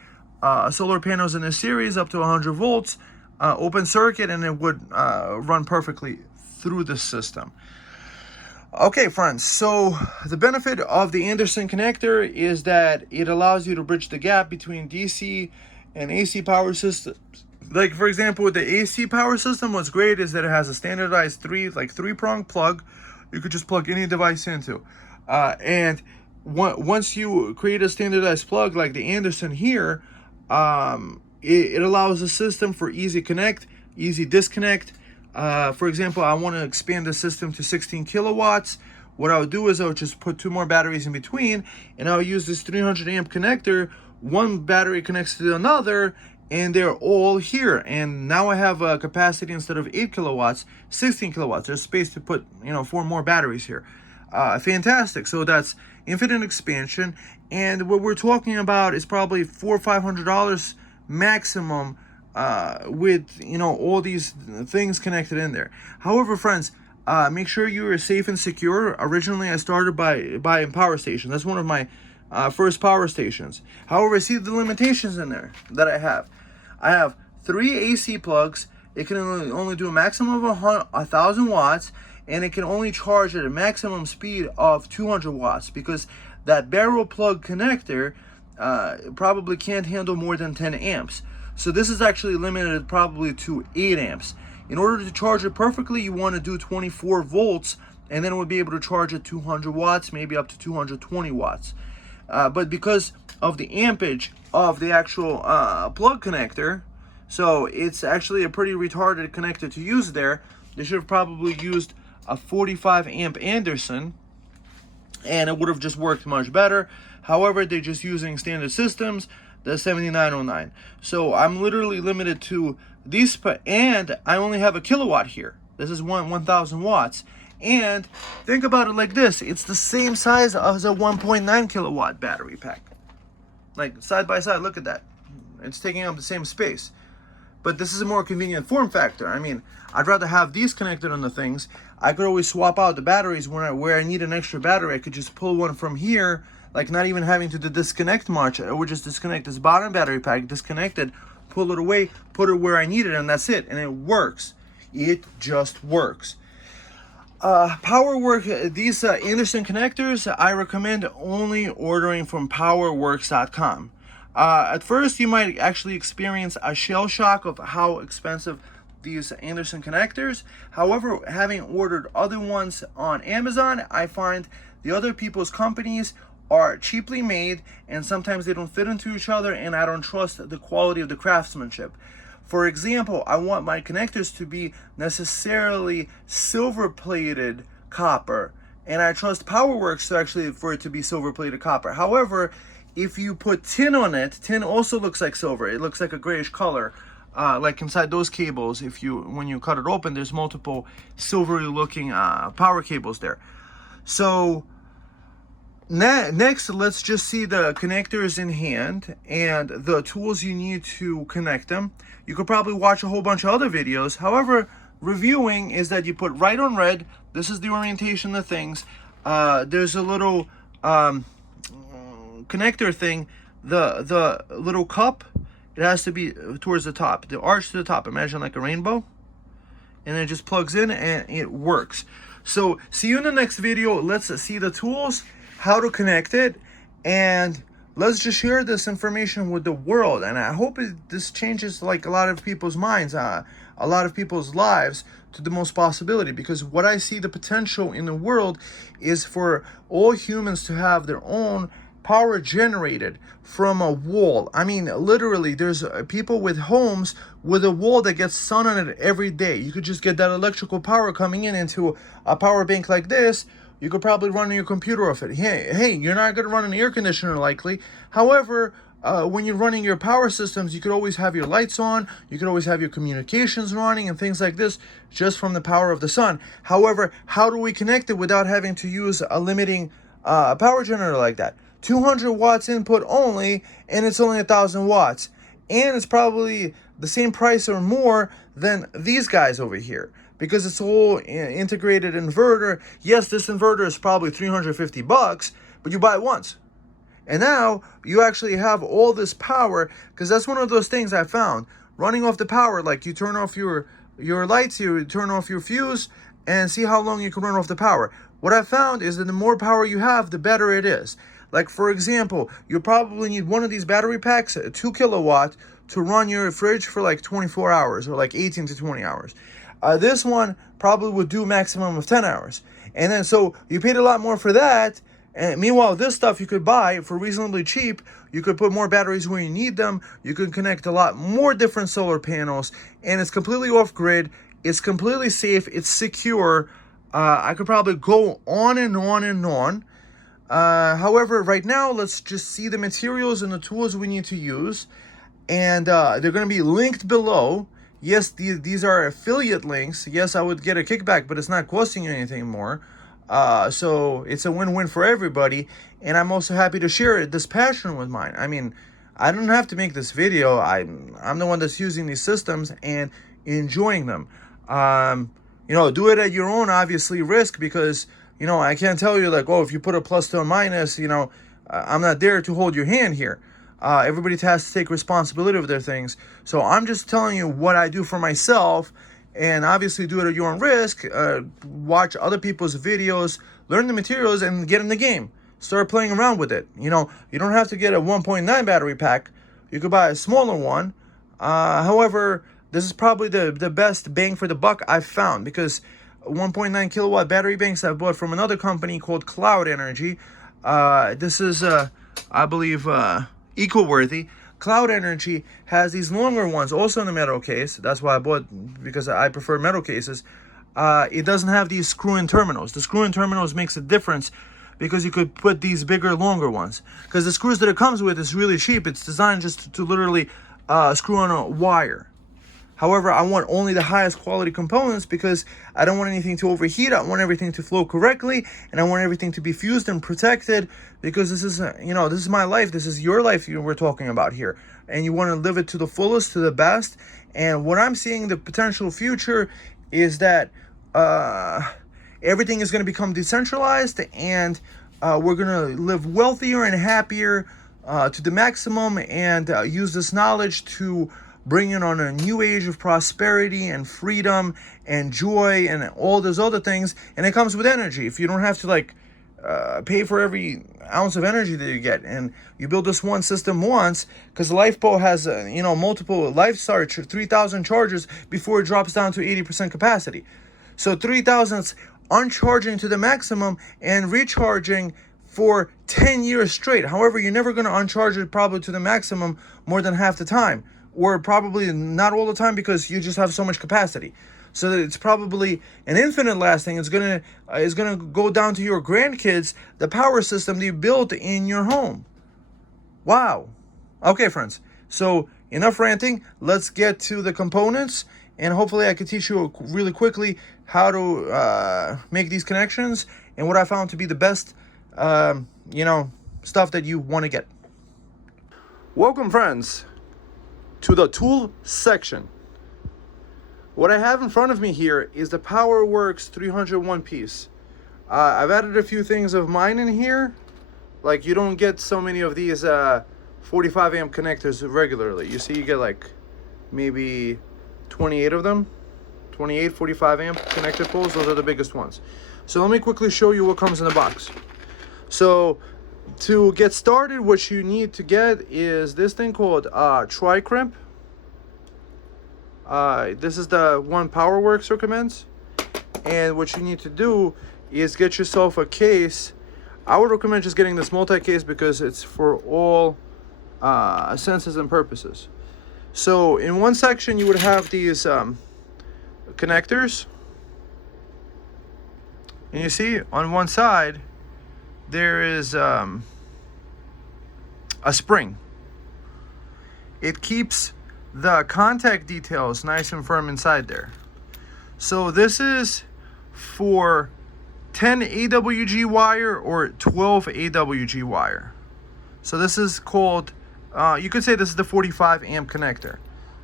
solar panels in a series up to 100 volts, open circuit, and it would run perfectly through the system. Okay, friends, so the benefit of the Anderson connector is that it allows you to bridge the gap between DC and AC power systems. Like, for example, with the AC power system, what's great is that it has a standardized three-prong plug you could just plug any device into. And once you create a standardized plug like the Anderson here, it allows the system for easy connect, easy disconnect. For example, I want to expand the system to 16 kilowatts. What I would do is I would just put 2 more batteries in between, and I would use this 300 amp connector. One battery connects to another, and they're all here. And now I have a capacity, instead of 8 kilowatts, 16 kilowatts. There's space to put 4 more batteries here. Fantastic. So that's infinite expansion. And what we're talking about is probably $400 or $500 maximum with all these things connected in there. However, friends, make sure you are safe and secure. Originally, I started by buying power station. That's one of my first power stations. However, see the limitations in there that I have. I have 3 AC plugs. It can only do a maximum of 1,000 watts, and it can only charge at a maximum speed of 200 watts, because that barrel plug connector probably can't handle more than 10 amps. So this is actually limited probably to 8 amps. In order to charge it perfectly, you want to do 24 volts, and then we'll be able to charge at 200 watts, maybe up to 220 watts. But because of the ampage of the actual plug connector, so it's actually a pretty retarded connector to use there. They should have probably used a 45 amp Anderson, and it would have just worked much better. However, they're just using standard systems, the 7909. So I'm literally limited to these, and I only have a kilowatt here. This is 1,000 watts. And think about it like this. It's the same size as a 1.9 kilowatt battery pack. Like, side by side, look at that. It's taking up the same space. But this is a more convenient form factor. I mean, I'd rather have these connected on the things. I could always swap out the batteries where I need an extra battery. I could just pull one from here, like not even having to disconnect much. I would just disconnect this bottom battery pack, disconnect it, pull it away, put it where I need it, and that's it. And it works. It just works. PowerWorks, these Anderson connectors, I recommend only ordering from powerworks.com. At first, you might actually experience a shell shock of how expensive these Anderson connectors. However, having ordered other ones on Amazon, I find the other people's companies are cheaply made, and sometimes they don't fit into each other, and I don't trust the quality of the craftsmanship. For example, I want my connectors to be necessarily silver-plated copper, and I trust PowerWorks to actually for it to be silver-plated copper. However, if you put tin on it, tin also looks like silver. It looks like a grayish color, like inside those cables. When you cut it open, there's multiple silvery-looking power cables there. So next, let's just see the connectors in hand and the tools you need to connect them. You could probably watch a whole bunch of other videos. However, reviewing is that you put right on red. This is the orientation of things. There's a little connector thing. The little cup, it has to be towards the top. The arch to the top. Imagine like a rainbow. And it just plugs in and it works. So see you in the next video. Let's see the tools, how to connect it, and let's just share this information with the world. And I hope this changes like a lot of people's minds, a lot of people's lives to the most possibility. Because what I see the potential in the world is for all humans to have their own power generated from a wall. I mean, literally, there's people with homes with a wall that gets sun on it every day. You could just get that electrical power coming in into a power bank like this. You could probably run your computer off it. Hey, you're not going to run an air conditioner likely. However, when you're running your power systems, you could always have your lights on. You could always have your communications running and things like this just from the power of the sun. However, how do we connect it without having to use a limiting power generator like that? 200 watts input only, and it's only 1,000 watts. And it's probably the same price or more than these guys over here, because it's all integrated inverter. Yes, this inverter is probably $350, but you buy it once. And now you actually have all this power, because that's one of those things I found. Running off the power, like you turn off your lights, you turn off your fuse, and see how long you can run off the power. What I found is that the more power you have, the better it is. Like, for example, you probably need one of these battery packs, 2 kilowatt, to run your fridge for like 24 hours or like 18 to 20 hours. This one probably would do maximum of 10 hours. And then so you paid a lot more for that. And meanwhile, this stuff you could buy for reasonably cheap. You could put more batteries where you need them. You can connect a lot more different solar panels. And it's completely off-grid. It's completely safe. It's secure. I could probably go on and on and on. However, right now, let's just see the materials and the tools we need to use. And they're going to be linked below. Yes, these are affiliate links. Yes, I would get a kickback, but it's not costing you anything more. So it's a win-win for everybody. And I'm also happy to share this passion with mine. I mean, I don't have to make this video. I'm the one that's using these systems and enjoying them. Do it at your own, obviously, risk, because I can't tell you like, oh, if you put a plus to a minus, I'm not there to hold your hand here. Everybody has to take responsibility of their things. So I'm just telling you what I do for myself, and obviously do it at your own risk. Watch other people's videos, learn the materials, and get in the game. Start playing around with it. You don't have to get a 1.9 battery pack. You could buy a smaller one. However, this is probably the best bang for the buck I've found, because 1.9 kilowatt battery banks I've bought from another company called Cloud Energy. This is, I believe, eco-worthy. Cloud Energy has these longer ones, also in a metal case. That's why I bought, because I prefer metal cases. It doesn't have these screw-in terminals. The screw-in terminals makes a difference, because you could put these bigger, longer ones. Because the screws that it comes with is really cheap. It's designed just to literally screw on a wire. However, I want only the highest quality components, because I don't want anything to overheat. I want everything to flow correctly, and I want everything to be fused and protected, because this is, this is my life. This is your life we're talking about here, and you want to live it to the fullest, to the best. And what I'm seeing the potential future is that everything is going to become decentralized, and we're going to live wealthier and happier to the maximum, and use this knowledge to bringing on a new age of prosperity and freedom and joy and all those other things. And it comes with energy. If you don't have to pay for every ounce of energy that you get, and you build this one system once, because the LifeBoat has multiple LifeStart 3,000 charges before it drops down to 80% capacity. So 3,000's uncharging to the maximum and recharging for 10 years straight. However, you're never going to uncharge it probably to the maximum more than half the time, or probably not all the time, because you just have so much capacity. So that it's probably an infinite lasting. It's gonna go down to your grandkids, the power system that you built in your home. Wow. Okay, friends. So enough ranting. Let's get to the components, and hopefully I can teach you really quickly how to make these connections and what I found to be the best, stuff that you want to get. Welcome, friends, to the tool section. What I have in front of me here is the PowerWorks 301 piece. I've added a few things of mine in here. Like, you don't get so many of these 45 amp connectors regularly. You see, you get like maybe 28 of them. 28 45 amp connector poles. Those are the biggest ones. So let me quickly show you what comes in the box. So To get started, what you need to get is this thing called tri-crimp. This is the one PowerWorks recommends. And what you need to do is get yourself a case. I would recommend just getting this multi-case because it's for all senses and purposes. So in one section you would have these connectors. And you see on one side there is a spring. It keeps the contact details nice and firm inside there. So this is for 10 AWG wire or 12 AWG wire. So this is called, you could say this is the 45 amp connector.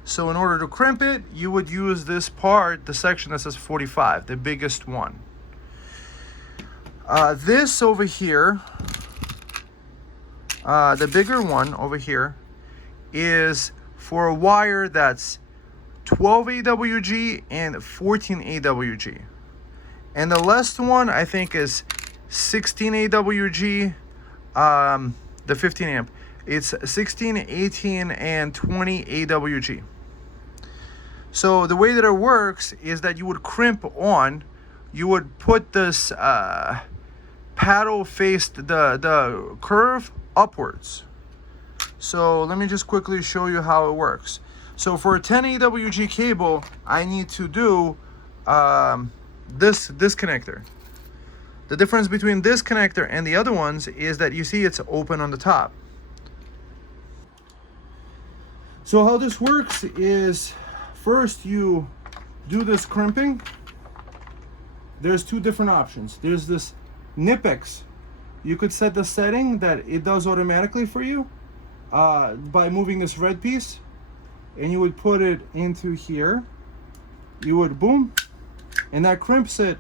So in order to crimp it, you would use this part, the section that says 45, the biggest one. This over here, the bigger one over here, is for a wire that's 12 AWG and 14 AWG. And the last one, I think, is 16 AWG, the 15 amp. It's 16, 18, and 20 AWG. So the way that it works is that you would crimp on, you would put this paddle faced the curve upwards. So let me just quickly show you how it works. So for a 10 AWG cable, I need to do this connector. The difference between this connector and the other ones is that you see it's open on the top. So how this works is, first you do this crimping. There's two different options. There's this Nipex. You could set the setting that it does automatically for you by moving this red piece, and you would put it into here. You would boom, and that crimps it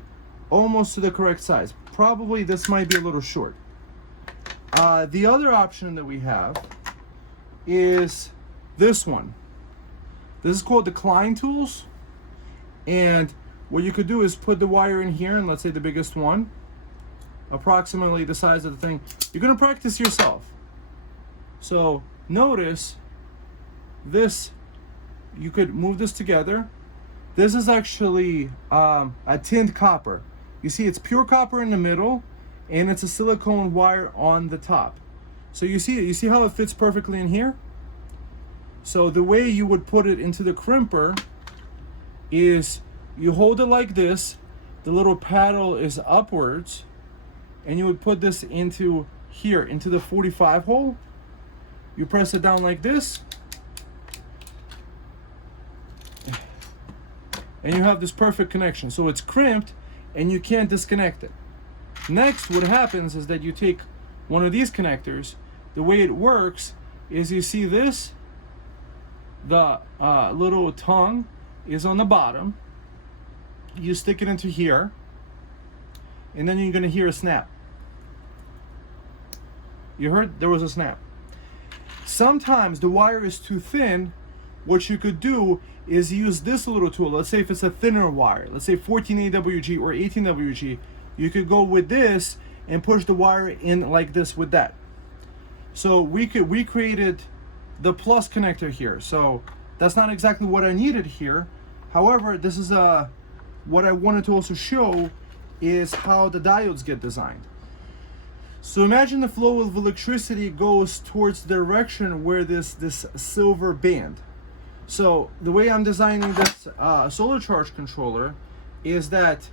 almost to the correct size. Probably this might be a little short. The other option that we have is this one. This is called the Klein tools, and what you could do is put the wire in here, and let's say the biggest one, approximately the size of the thing. You're gonna practice yourself. So notice this, you could move this together. This is actually a tinned copper. You see it's pure copper in the middle, and it's a silicone wire on the top. So you see how it fits perfectly in here? So the way you would put it into the crimper is you hold it like this, the little paddle is upwards, and you would put this into here, into the 45 hole. You press it down like this, and you have this perfect connection. So it's crimped and you can't disconnect it. Next, what happens is that you take one of these connectors. The way it works is, you see this, the little tongue is on the bottom. You stick it into here, and then you're gonna hear a snap. You heard there was a snap. Sometimes the wire is too thin. What you could do is use this little tool. Let's say if it's a thinner wire, let's say 14 AWG or 18 AWG, you could go with this and push the wire in like this with that. So we created the plus connector here. So that's not exactly what I needed here. However, this is what I wanted to also show is how the diodes get designed. So imagine the flow of electricity goes towards the direction where this silver band. So the way I'm designing this solar charge controller is that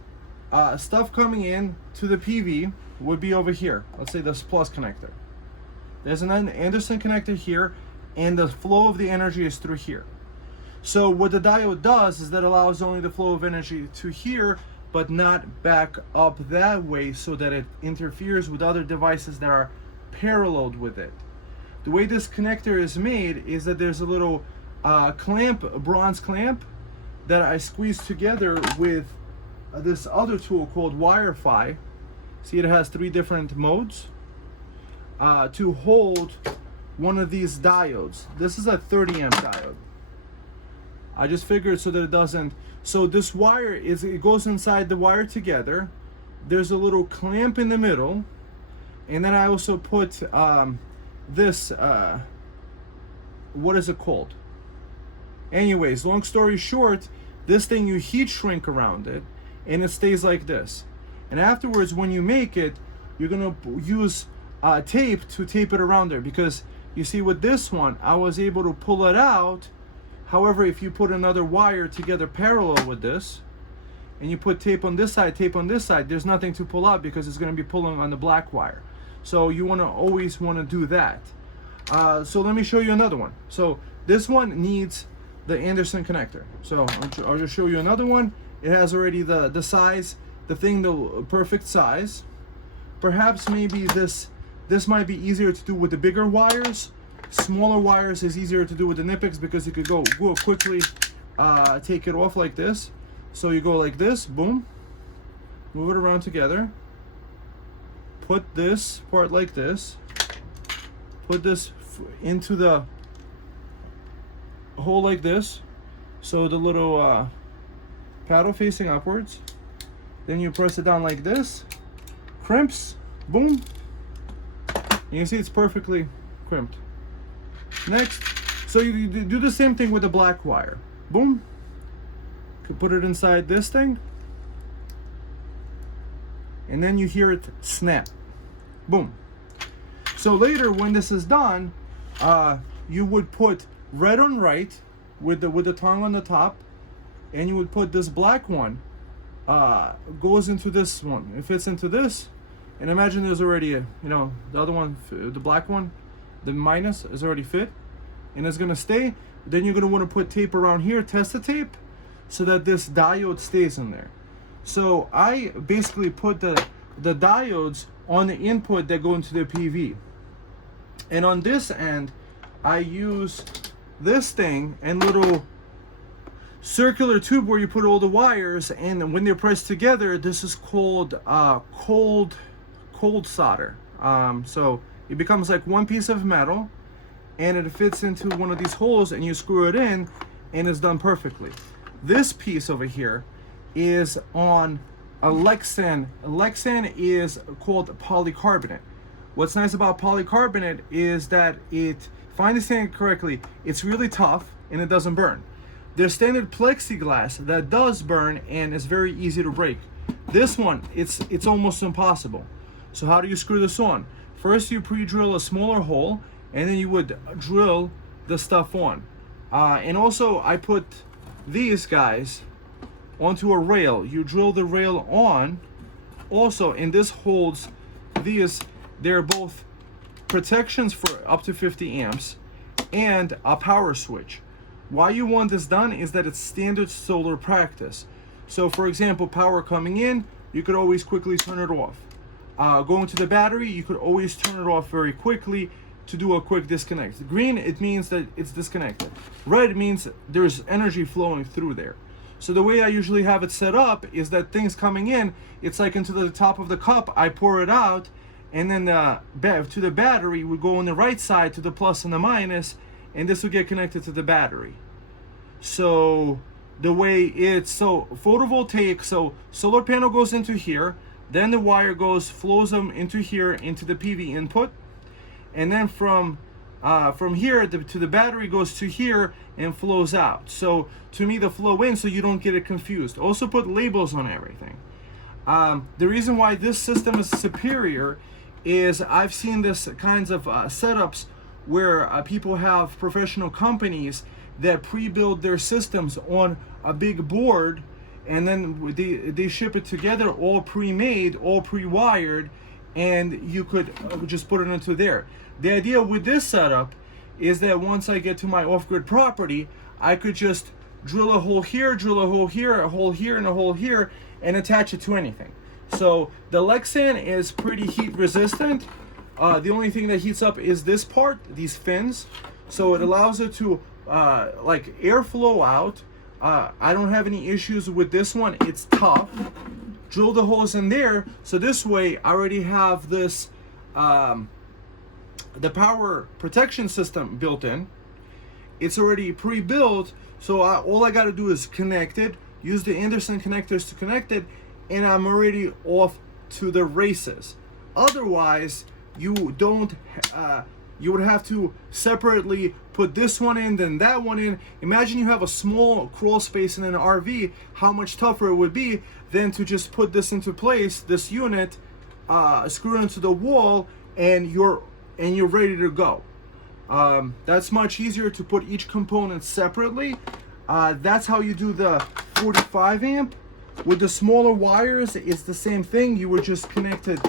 stuff coming in to the PV would be over here. Let's say this plus connector. There's an Anderson connector here, and the flow of the energy is through here. So what the diode does is that allows only the flow of energy to here, but not back up that way, so that it interferes with other devices that are paralleled with it. The way this connector is made is that there's a little clamp, a bronze clamp, that I squeeze together with this other tool called Wi-Fi. See, it has 3 different modes to hold one of these diodes. This is a 30 amp diode. I just figured so that it doesn't. So this wire it goes inside the wire together. There's a little clamp in the middle. And then I also put this, what is it called? Anyways, long story short, this thing, you heat shrink around it, and it stays like this. And afterwards, when you make it, you're gonna use tape to tape it around there, because you see with this one, I was able to pull it out. However, if you put another wire together parallel with this, and you put tape on this side, there's nothing to pull out because it's gonna be pulling on the black wire. So you always wanna do that. So let me show you another one. So this one needs the Anderson connector. So I'll just show you another one. It has already the size, the perfect size. Perhaps maybe this might be easier to do with the bigger wires. Smaller wires is easier to do with the Knipex because you could go quickly, take it off like this. So you go like this, boom, move it around together. Put this part like this. Put this into the hole like this. So the little paddle facing upwards. Then you press it down like this. Crimps, boom. You can see it's perfectly crimped. Next, so you do the same thing with the black wire. Boom. You put it inside this thing. And then you hear it snap. Boom. So later, when this is done, you would put red on right with the tongue on the top, and you would put this black one goes into this one. It fits into this, and imagine there's already the other one, the black one, the minus is already fit, and it's gonna stay. Then you're gonna want to put tape around here, test the tape, so that this diode stays in there. So I basically put the diodes on the input that go into the PV. And on this end, I use this thing and little circular tube where you put all the wires, and when they're pressed together, this is called cold solder. So it becomes like one piece of metal, and it fits into one of these holes, and you screw it in, and it's done perfectly. This piece over here is on a Lexan. Lexan is called polycarbonate. What's nice about polycarbonate is that if I understand it correctly, it's really tough and it doesn't burn. There's standard plexiglass that does burn and is very easy to break. This one, it's almost impossible. So how do you screw this on? First, you pre-drill a smaller hole, and then you would drill the stuff on. And also, I put these guys onto a rail. You drill the rail on also, and this holds these. They're both protections for up to 50 amps and a power switch. Why you want this done is that it's standard solar practice. So for example, power coming in, you could always quickly turn it off. Going to the battery, you could always turn it off very quickly to do a quick disconnect. Green, it means that it's disconnected. Red means there's energy flowing through there. So the way I usually have it set up is that things coming in, it's like into the top of the cup, I pour it out, and then to the battery would go on the right side to the plus and the minus, and this would get connected to the battery. So the way it's photovoltaic, so solar panel goes into here, then the wire flows them into here into the PV input, and then from here to the battery goes to here and flows out. So to me, the flow in, so you don't get it confused. Also put labels on everything. The reason why this system is superior is I've seen this kinds of setups where people have professional companies that pre-build their systems on a big board, and then they ship it together all pre-made, all pre-wired, and you could just put it into there. The idea with this setup is that once I get to my off-grid property, I could just drill a hole here, drill a hole here, a hole here, and a hole here, and attach it to anything. So the Lexan is pretty heat resistant. The only thing that heats up is this part, these fins. So it allows it to like airflow out. I don't have any issues with this one. It's tough. Drill the holes in there. So this way I already have this, the power protection system built in. It's already pre-built. So all I got to do is connect it, use the Anderson connectors to connect it, and I'm already off to the races. Otherwise, you don't, you would have to separately put this one in, then that one in. Imagine you have a small crawl space in an RV, how much tougher it would be than to just put this into place, this unit, screw it into the wall, and you're ready to go. That's much easier to put each component separately. That's how you do the 45 amp. With the smaller wires, it's the same thing. You would just connect it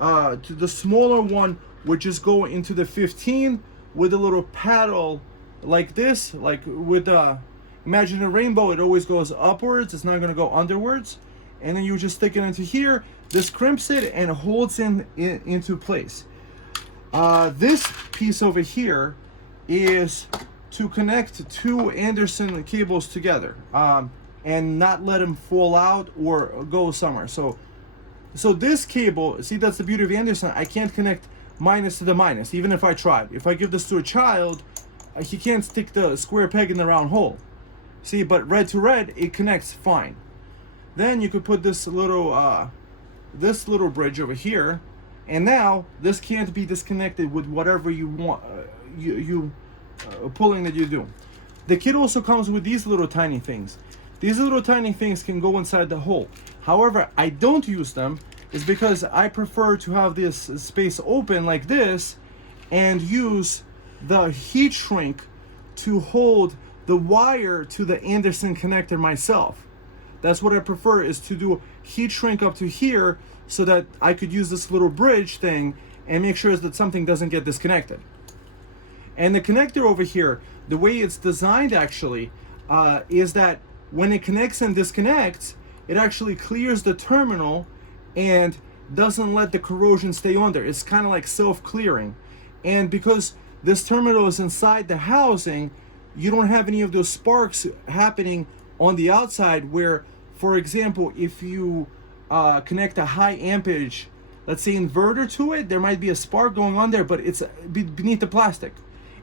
to the smaller one, would just go into the 15 with a little paddle like this, like with imagine a rainbow, it always goes upwards, it's not going to go underwards. And then you just stick it into here. This crimps it and holds into place. This piece over here is to connect two Anderson cables together, and not let them fall out or go somewhere. So this cable, see, that's the beauty of Anderson. I can't connect minus to the minus, even if I tried. If I give this to a child, he can't stick the square peg in the round hole. See, but red to red, it connects fine. Then you could put this little bridge over here, and now this can't be disconnected with whatever you want, pulling that you do. The kit also comes with these little tiny things. These little tiny things can go inside the hole. However, I don't use them is because I prefer to have this space open like this and use the heat shrink to hold the wire to the Anderson connector myself. That's what I prefer, is to do heat shrink up to here so that I could use this little bridge thing and make sure that something doesn't get disconnected. And the connector over here, the way it's designed actually, is that when it connects and disconnects, it actually clears the terminal and doesn't let the corrosion stay on there. It's kind of like self-clearing. And because this terminal is inside the housing, you don't have any of those sparks happening on the outside where, for example, if you connect a high ampage, let's say inverter to it, there might be a spark going on there, but it's beneath the plastic.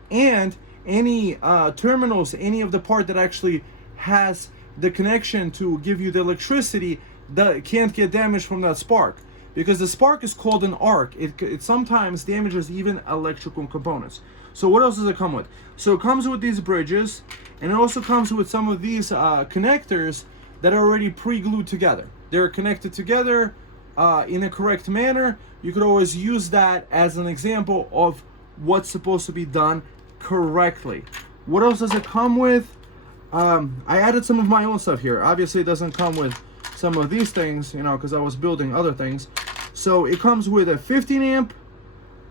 And any terminals, any of the part that actually has the connection to give you the electricity, that can't get damaged from that spark, because the spark is called an arc. It sometimes damages even electrical components. So what else does it come with? So it comes with these bridges, and it also comes with some of these connectors that are already pre-glued together. They're connected together in a correct manner. You could always use that as an example of what's supposed to be done correctly. What else does it come with? I added some of my own stuff here. Obviously it doesn't come with some of these things, you know, because I was building other things. So it comes with a 15 amp,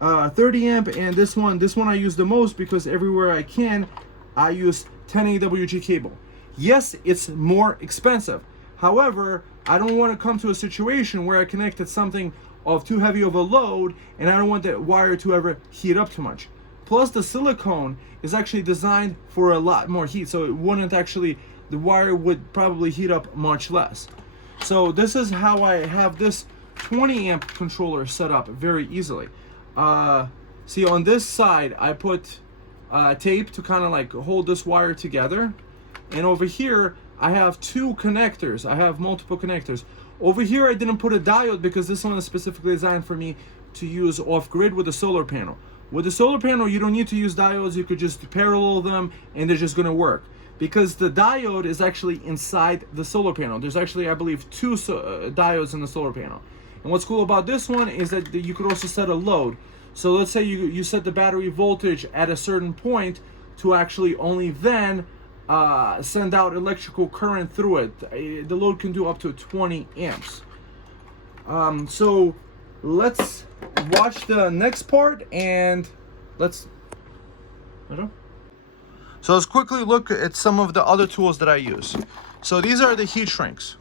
30 amp, and this one I use the most because everywhere I can, I use 10 AWG cable. Yes, it's more expensive. However, I don't want to come to a situation where I connected something of too heavy of a load and I don't want that wire to ever heat up too much. Plus the silicone is actually designed for a lot more heat, so it wouldn't actually, the wire would probably heat up much less. So this is how I have this 20 amp controller set up very easily. See, on this side I put tape to kind of like hold this wire together, and over here I have two connectors. I have multiple connectors. Over here I didn't put a diode because this one is specifically designed for me to use off-grid with a solar panel. With the solar panel, you don't need to use diodes. You could just parallel them and they're just going to work, because the diode is actually inside the solar panel. There's actually, I believe, two diodes in the solar panel. And what's cool about this one is that you could also set a load. So let's say you set the battery voltage at a certain point to actually only then send out electrical current through it. The load can do up to 20 amps. So let's watch the next part and let's quickly look at some of the other tools that I use. So these are the heat shrinks.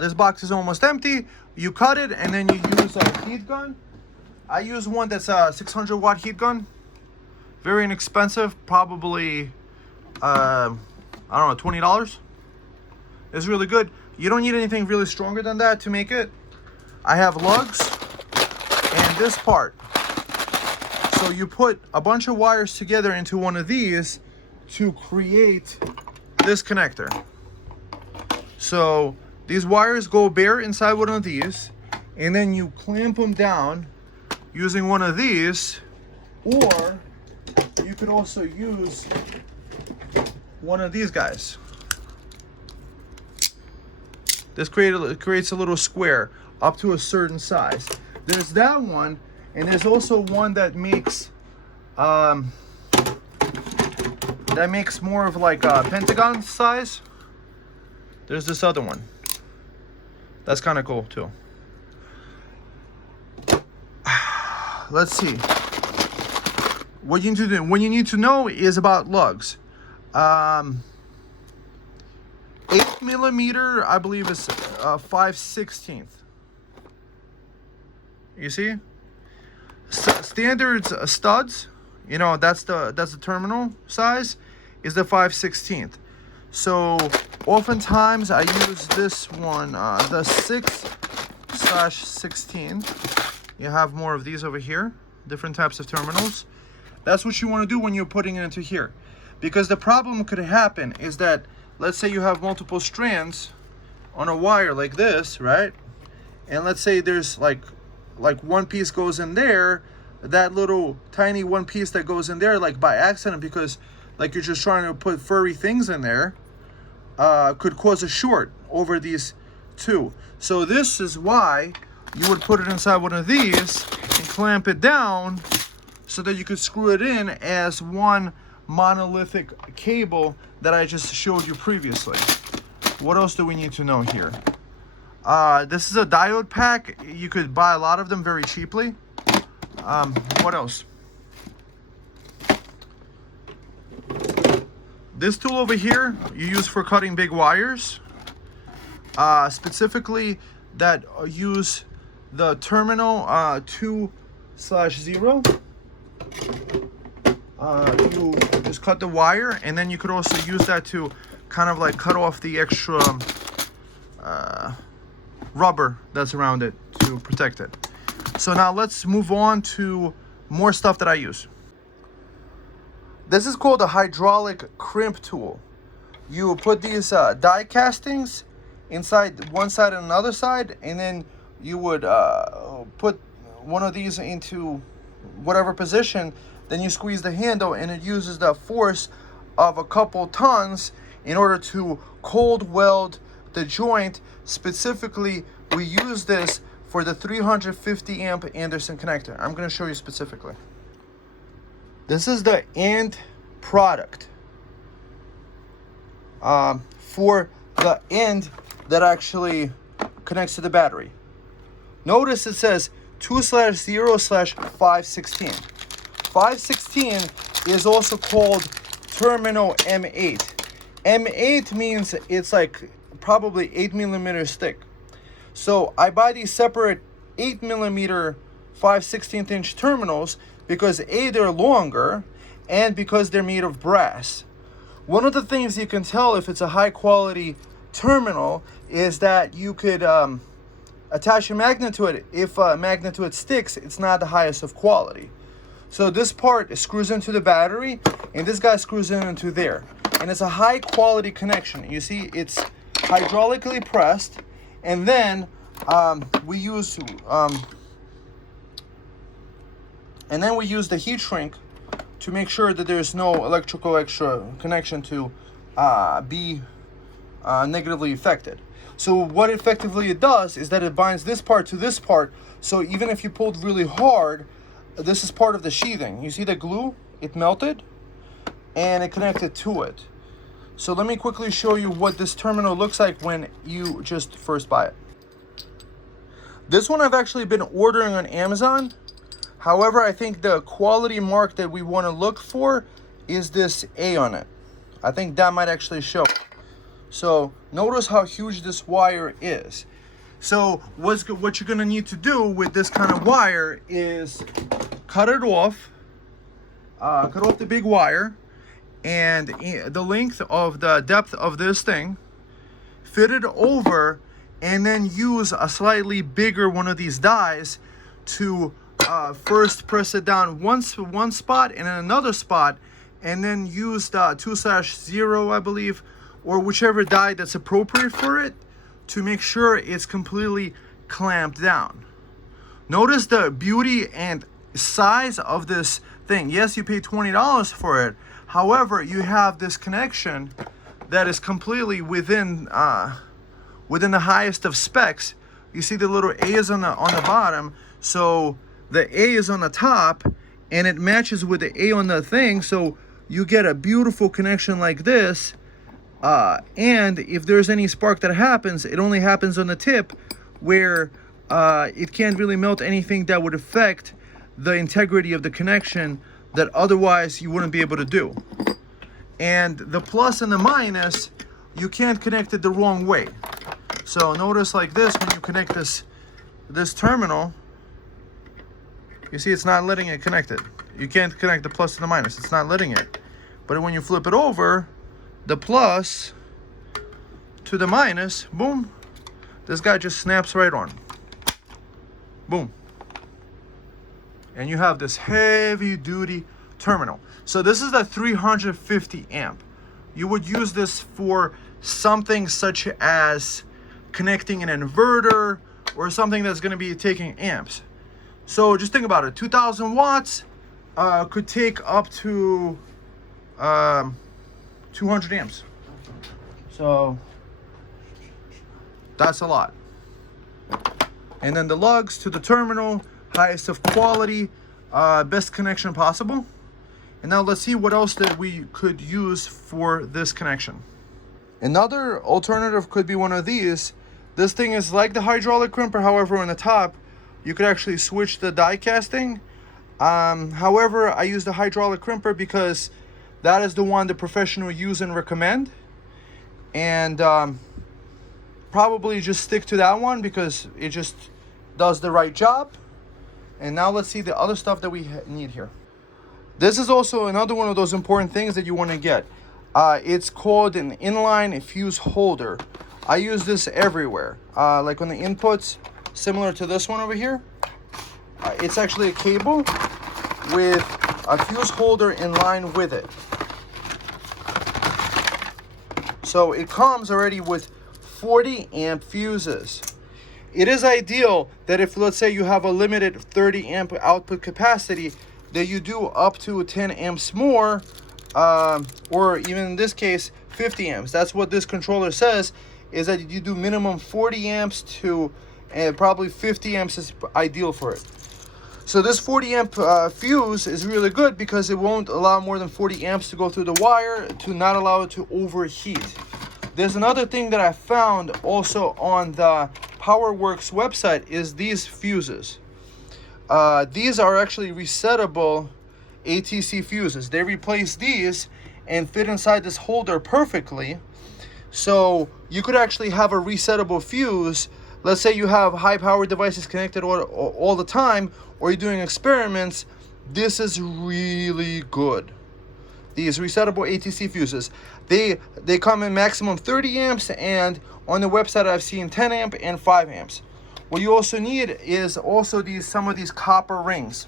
This box is almost empty. You cut it and then you use a heat gun. I use one that's a 600 watt heat gun. Very inexpensive, probably I don't know, $20. It's really good. You don't need anything really stronger than that to make it. I have lugs and this part. So you put a bunch of wires together into one of these to create this connector. So these wires go bare inside one of these, and then you clamp them down using one of these, or you could also use one of these guys. This creates a little square up to a certain size. There's that one, and there's also one that makes more of like a pentagon size. There's this other one. That's kind of cool too. Let's see. What you need to know is about lugs. 8mm, I believe, is 5/16. You see, standard studs. You know, that's the terminal size, is the 5/16. So oftentimes I use this one, the 6/16. You have more of these over here, different types of terminals. That's what you want to do when you're putting it into here, because the problem could happen is that, let's say you have multiple strands on a wire like this, right? And let's say there's like one piece goes in there, that little tiny one piece that goes in there, like by accident, because like you're just trying to put furry things in there, could cause a short over these two. So this is why you would put it inside one of these and clamp it down so that you could screw it in as one monolithic cable that I just showed you previously. What else do we need to know here? This is a diode pack. You could buy a lot of them very cheaply. What else? This tool over here you use for cutting big wires, specifically that use the terminal 2/0. You just cut the wire, and then you could also use that to kind of like cut off the extra rubber that's around it to protect it. So now let's move on to more stuff that I use. This is called a hydraulic crimp tool. You put these die castings inside one side and another side, and then you would put one of these into whatever position. Then you squeeze the handle, and it uses the force of a couple tons in order to cold weld the joint. Specifically, we use this for the 350 amp Anderson connector. I'm going to show you specifically. This is the end product for the end that actually connects to the battery. Notice it says 2/0/5/16. 5/16 is also called terminal M8. M8 means it's like probably 8mm thick. So I buy these separate 8mm 5/16 inch terminals because A, they're longer, and because they're made of brass. One of the things you can tell if it's a high quality terminal is that you could attach a magnet to it. If a magnet to it sticks, it's not the highest of quality. So this part screws into the battery, and this guy screws into there. And it's a high quality connection. You see, it's hydraulically pressed, and then we use the heat shrink to make sure that there's no electrical extra connection to be negatively affected. So what effectively it does is that it binds this part to this part, so even if you pulled really hard, this is part of the sheathing. You see the glue? It melted and it connected to it. So let me quickly show you what this terminal looks like when you just first buy it. This one I've actually been ordering on Amazon. However, I think the quality mark that we want to look for is this A on it. I think that might actually show. So notice how huge this wire is. So what you're going to need to do with this kind of wire is cut it off, cut off the big wire, and the length of the depth of this thing, fit it over, and then use a slightly bigger one of these dies to first press it down one spot and then another spot, and then use the 2/0, I believe, or whichever die that's appropriate for it, to make sure it's completely clamped down. Notice the beauty and size of this thing. Yes, you pay $20 for it. However, you have this connection that is completely within the highest of specs. You see the little A is on the bottom, so the A is on the top, and it matches with the A on the thing, so you get a beautiful connection like this. And if there's any spark that happens, it only happens on the tip, where it can't really melt anything that would affect the integrity of the connection that otherwise you wouldn't be able to do. And the plus and the minus, you can't connect it the wrong way. So notice like this, when you connect this terminal, you see it's not letting it connect it. You can't connect the plus and the minus, it's not letting it. But when you flip it over, the plus to the minus, boom, this guy just snaps right on. Boom. And you have this heavy duty terminal. So this is a 350 amp. You would use this for something such as connecting an inverter or something that's going to be taking amps. So just think about it. 2000 watts could take up to 200 amps. So that's a lot. And then the lugs to the terminal, highest of quality, best connection possible. And now let's see what else that we could use for this connection. Another alternative could be one of these. This thing is like the hydraulic crimper, however on the top you could actually switch the die casting. However, I use the hydraulic crimper because that is the one the professional use and recommend. And probably just stick to that one because it just does the right job. And now let's see the other stuff that we need here. This is also another one of those important things that you want to get. It's called an inline fuse holder. I use this everywhere. Like on the inputs, similar to this one over here. It's actually a cable with a fuse holder in line with it. So it comes already with 40 amp fuses. It is ideal that if, let's say, you have a limited 30 amp output capacity, that you do up to 10 amps more, or even in this case 50 amps. That's what this controller says, is that you do minimum 40 amps to probably 50 amps is ideal for it. So this 40 amp fuse is really good because it won't allow more than 40 amps to go through the wire, to not allow it to overheat. There's another thing that I found also on the PowerWorks website is these fuses. These are actually resettable ATC fuses. They replace these and fit inside this holder perfectly. So you could actually have a resettable fuse. Let's say you have high power devices connected all the time, or you're doing experiments. This is really good. These resettable ATC fuses. They come in maximum 30 amps, and on the website I've seen 10 amp and 5 amps. What you also need is also some of these copper rings.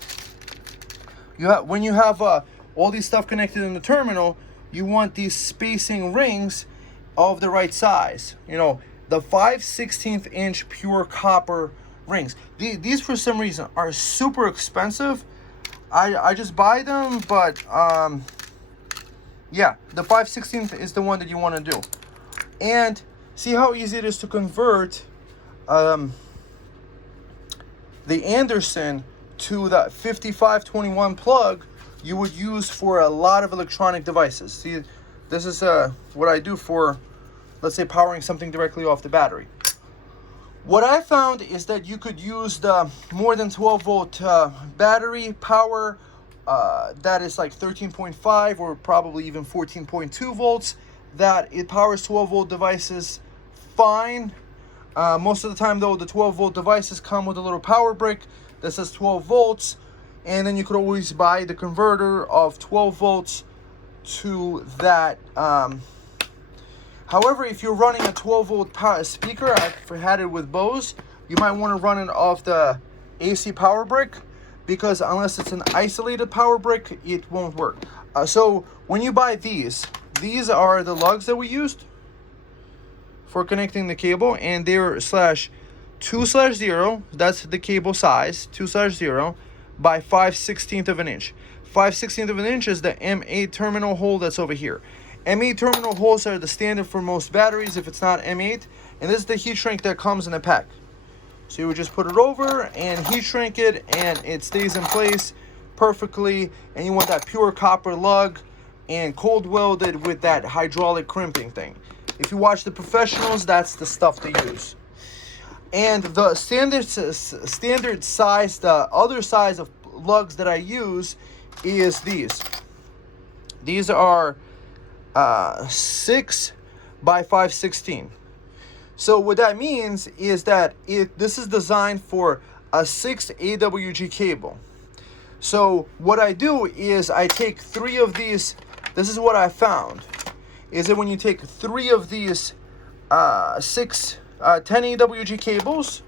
When you have all these stuff connected in the terminal, you want these spacing rings of the right size. You know, the 5/16 inch pure copper rings. These for some reason are super expensive. I just buy them, but yeah, the 5/16 is the one that you want to do. And see how easy it is to convert the Anderson to the 5521 plug you would use for a lot of electronic devices. See, this is what I do for, let's say, powering something directly off the battery. What I found is that you could use the more than 12 volt battery power that is like 13.5 or probably even 14.2 volts, that it powers 12 volt devices fine. Most of the time though, the 12 volt devices come with a little power brick that says 12 volts, and then you could always buy the converter of 12 volts to that. However, if you're running a 12 volt power speaker, I've had it with Bose, you might want to run it off the AC power brick, because unless it's an isolated power brick, it won't work. So when you buy these are the lugs that we used for connecting the cable, and they're 2/0, that's the cable size, 2/0 by 5/16 of an inch. 5/16 of an inch is the M8 terminal hole that's over here. M8 terminal holes are the standard for most batteries if it's not M8, and this is the heat shrink that comes in the pack. So you would just put it over and heat shrink it, and it stays in place perfectly. And you want that pure copper lug and cold welded with that hydraulic crimping thing. If you watch the professionals, that's the stuff they use. And the standard size, the other size of lugs that I use is these. These are 6 by 5/16. So what that means is that this is designed for a 6 AWG cable. So what I do is I take 3 of these. This is what I found, is that when you take 3 of these 10 AWG cables,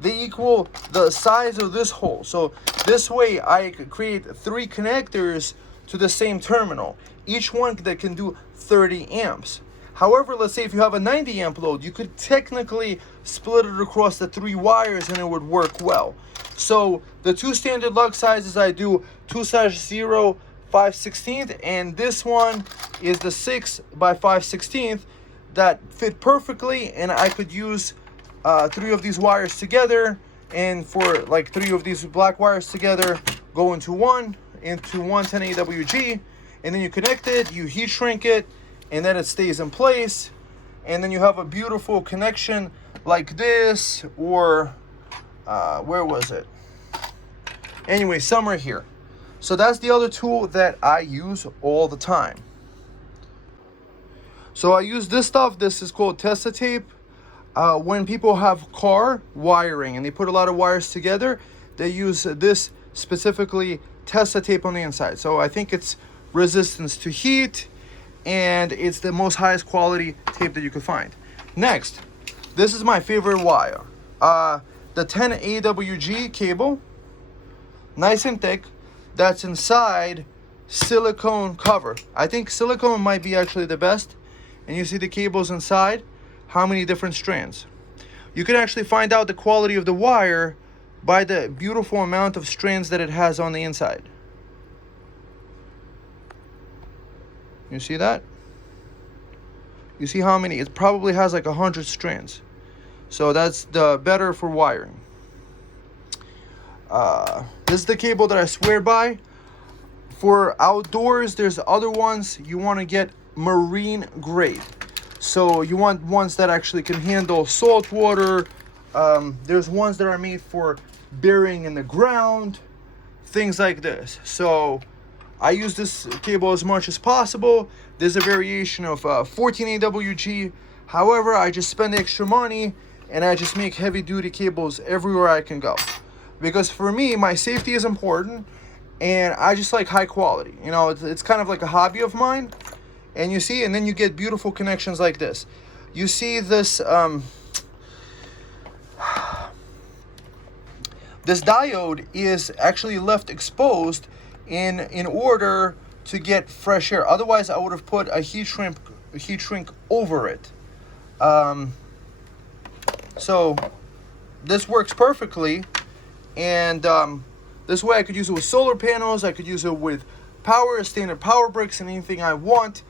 they equal the size of this hole. So this way I could create 3 connectors to the same terminal, each one that can do 30 amps. However, let's say if you have a 90 amp load, you could technically split it across the 3 wires and it would work well. So the 2 standard lug sizes, I do 2/0 5/16, and this one is the 6 by 5/16 that fit perfectly, and I could use 3 of these wires together, and for like 3 of these black wires together go into one 10 AWG, and then you connect it, you heat shrink it, and then it stays in place, and then you have a beautiful connection like this, or where was it? Anyway, somewhere here. So that's the other tool that I use all the time. So I use this stuff. This is called Tessa tape. When people have car wiring and they put a lot of wires together, they use this specifically Tessa tape on the inside. So I think it's resistance to heat, and it's the most highest quality tape that you could find. Next, this is my favorite wire. The 10 AWG cable, nice and thick, that's inside silicone cover. I think silicone might be actually the best. And you see the cables inside, how many different strands. You can actually find out the quality of the wire by the beautiful amount of strands that it has on the inside. You see that? You see how many? It probably has like 100 strands. So that's the better for wiring. This is the cable that I swear by. For outdoors, there's other ones. You want to get marine grade. So you want ones that actually can handle salt water. There's ones that are made for burying in the ground, things like this. So I use this cable as much as possible. There's a variation of 14 AWG. However, I just spend extra money and I just make heavy duty cables everywhere I can go. Because for me, my safety is important, and I just like high quality. You know, it's kind of like a hobby of mine. And you see, and then you get beautiful connections like this. You see this this diode is actually left exposed in order to get fresh air. Otherwise, I would have put a heat shrink over it. So this works perfectly, and this way I could use it with solar panels. I could use it with standard power bricks, and anything I want.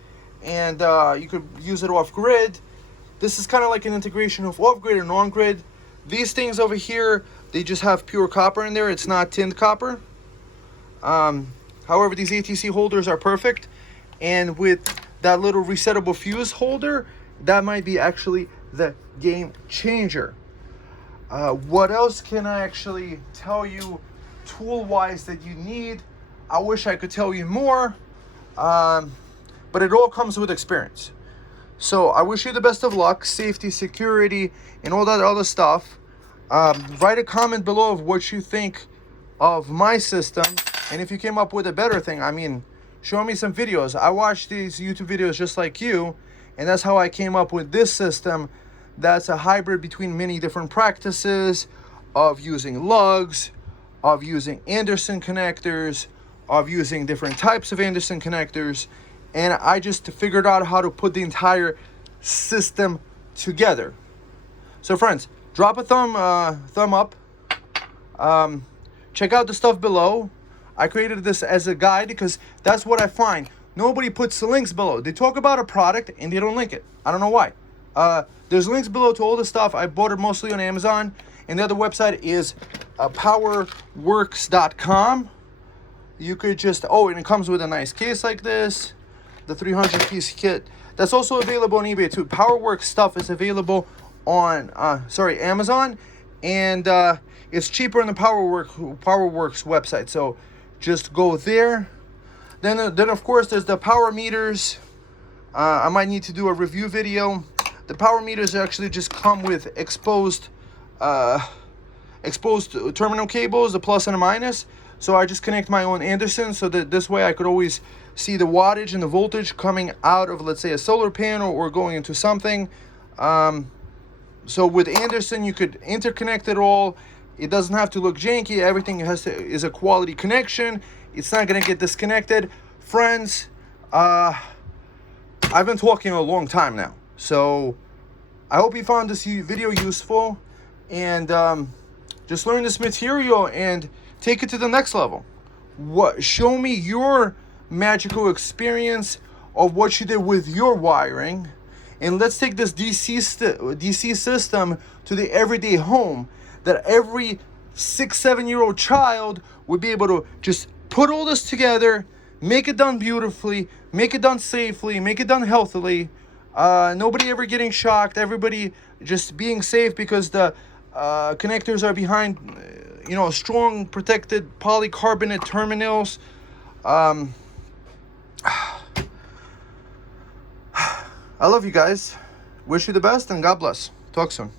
And you could use it off grid. This is kind of like an integration of off grid and on grid. These things over here, they just have pure copper in there. It's not tinned copper. However, these ATC holders are perfect, and with that little resettable fuse holder, that might be actually the game changer. What else can I actually tell you tool wise that you need? I wish I could tell you more, but it all comes with experience. So I wish you the best of luck, safety, security, and all that other stuff. Write a comment below of what you think of my system, and if you came up with a better thing, I mean, show me some videos. I watch these YouTube videos just like you, and that's how I came up with this system. That's a hybrid between many different practices of using lugs, of using Anderson connectors, of using different types of Anderson connectors, and I just figured out how to put the entire system together. So friends, drop a thumb up. Check out the stuff below. I created this as a guide because that's what I find. Nobody puts the links below. They talk about a product and they don't link it. I don't know why. There's links below to all the stuff. I bought it mostly on Amazon. And the other website is powerworks.com. You could just, and it comes with a nice case like this. The 300-piece kit. That's also available on eBay too. PowerWorks stuff is available on, Amazon. And it's cheaper on the PowerWorks website. So just go there. Then of course, there's the power meters. I might need to do a review video. The power meters actually just come with exposed terminal cables, the plus and a minus. So I just connect my own Anderson so that this way I could always see the wattage and the voltage coming out of, let's say, a solar panel or going into something. So with Anderson, you could interconnect it all. It doesn't have to look janky. Everything is a quality connection. It's not going to get disconnected. Friends, I've been talking a long time now. So I hope you found this video useful. And just learn this material and take it to the next level. Show me your magical experience of what you did with your wiring. And let's take this DC system to the everyday home that every 6-7-year-old child would be able to just put all this together, make it done beautifully, make it done safely, make it done healthily. Nobody ever getting shocked. Everybody just being safe because the connectors are behind, strong protected polycarbonate terminals. I love you guys. Wish you the best and God bless. Talk soon.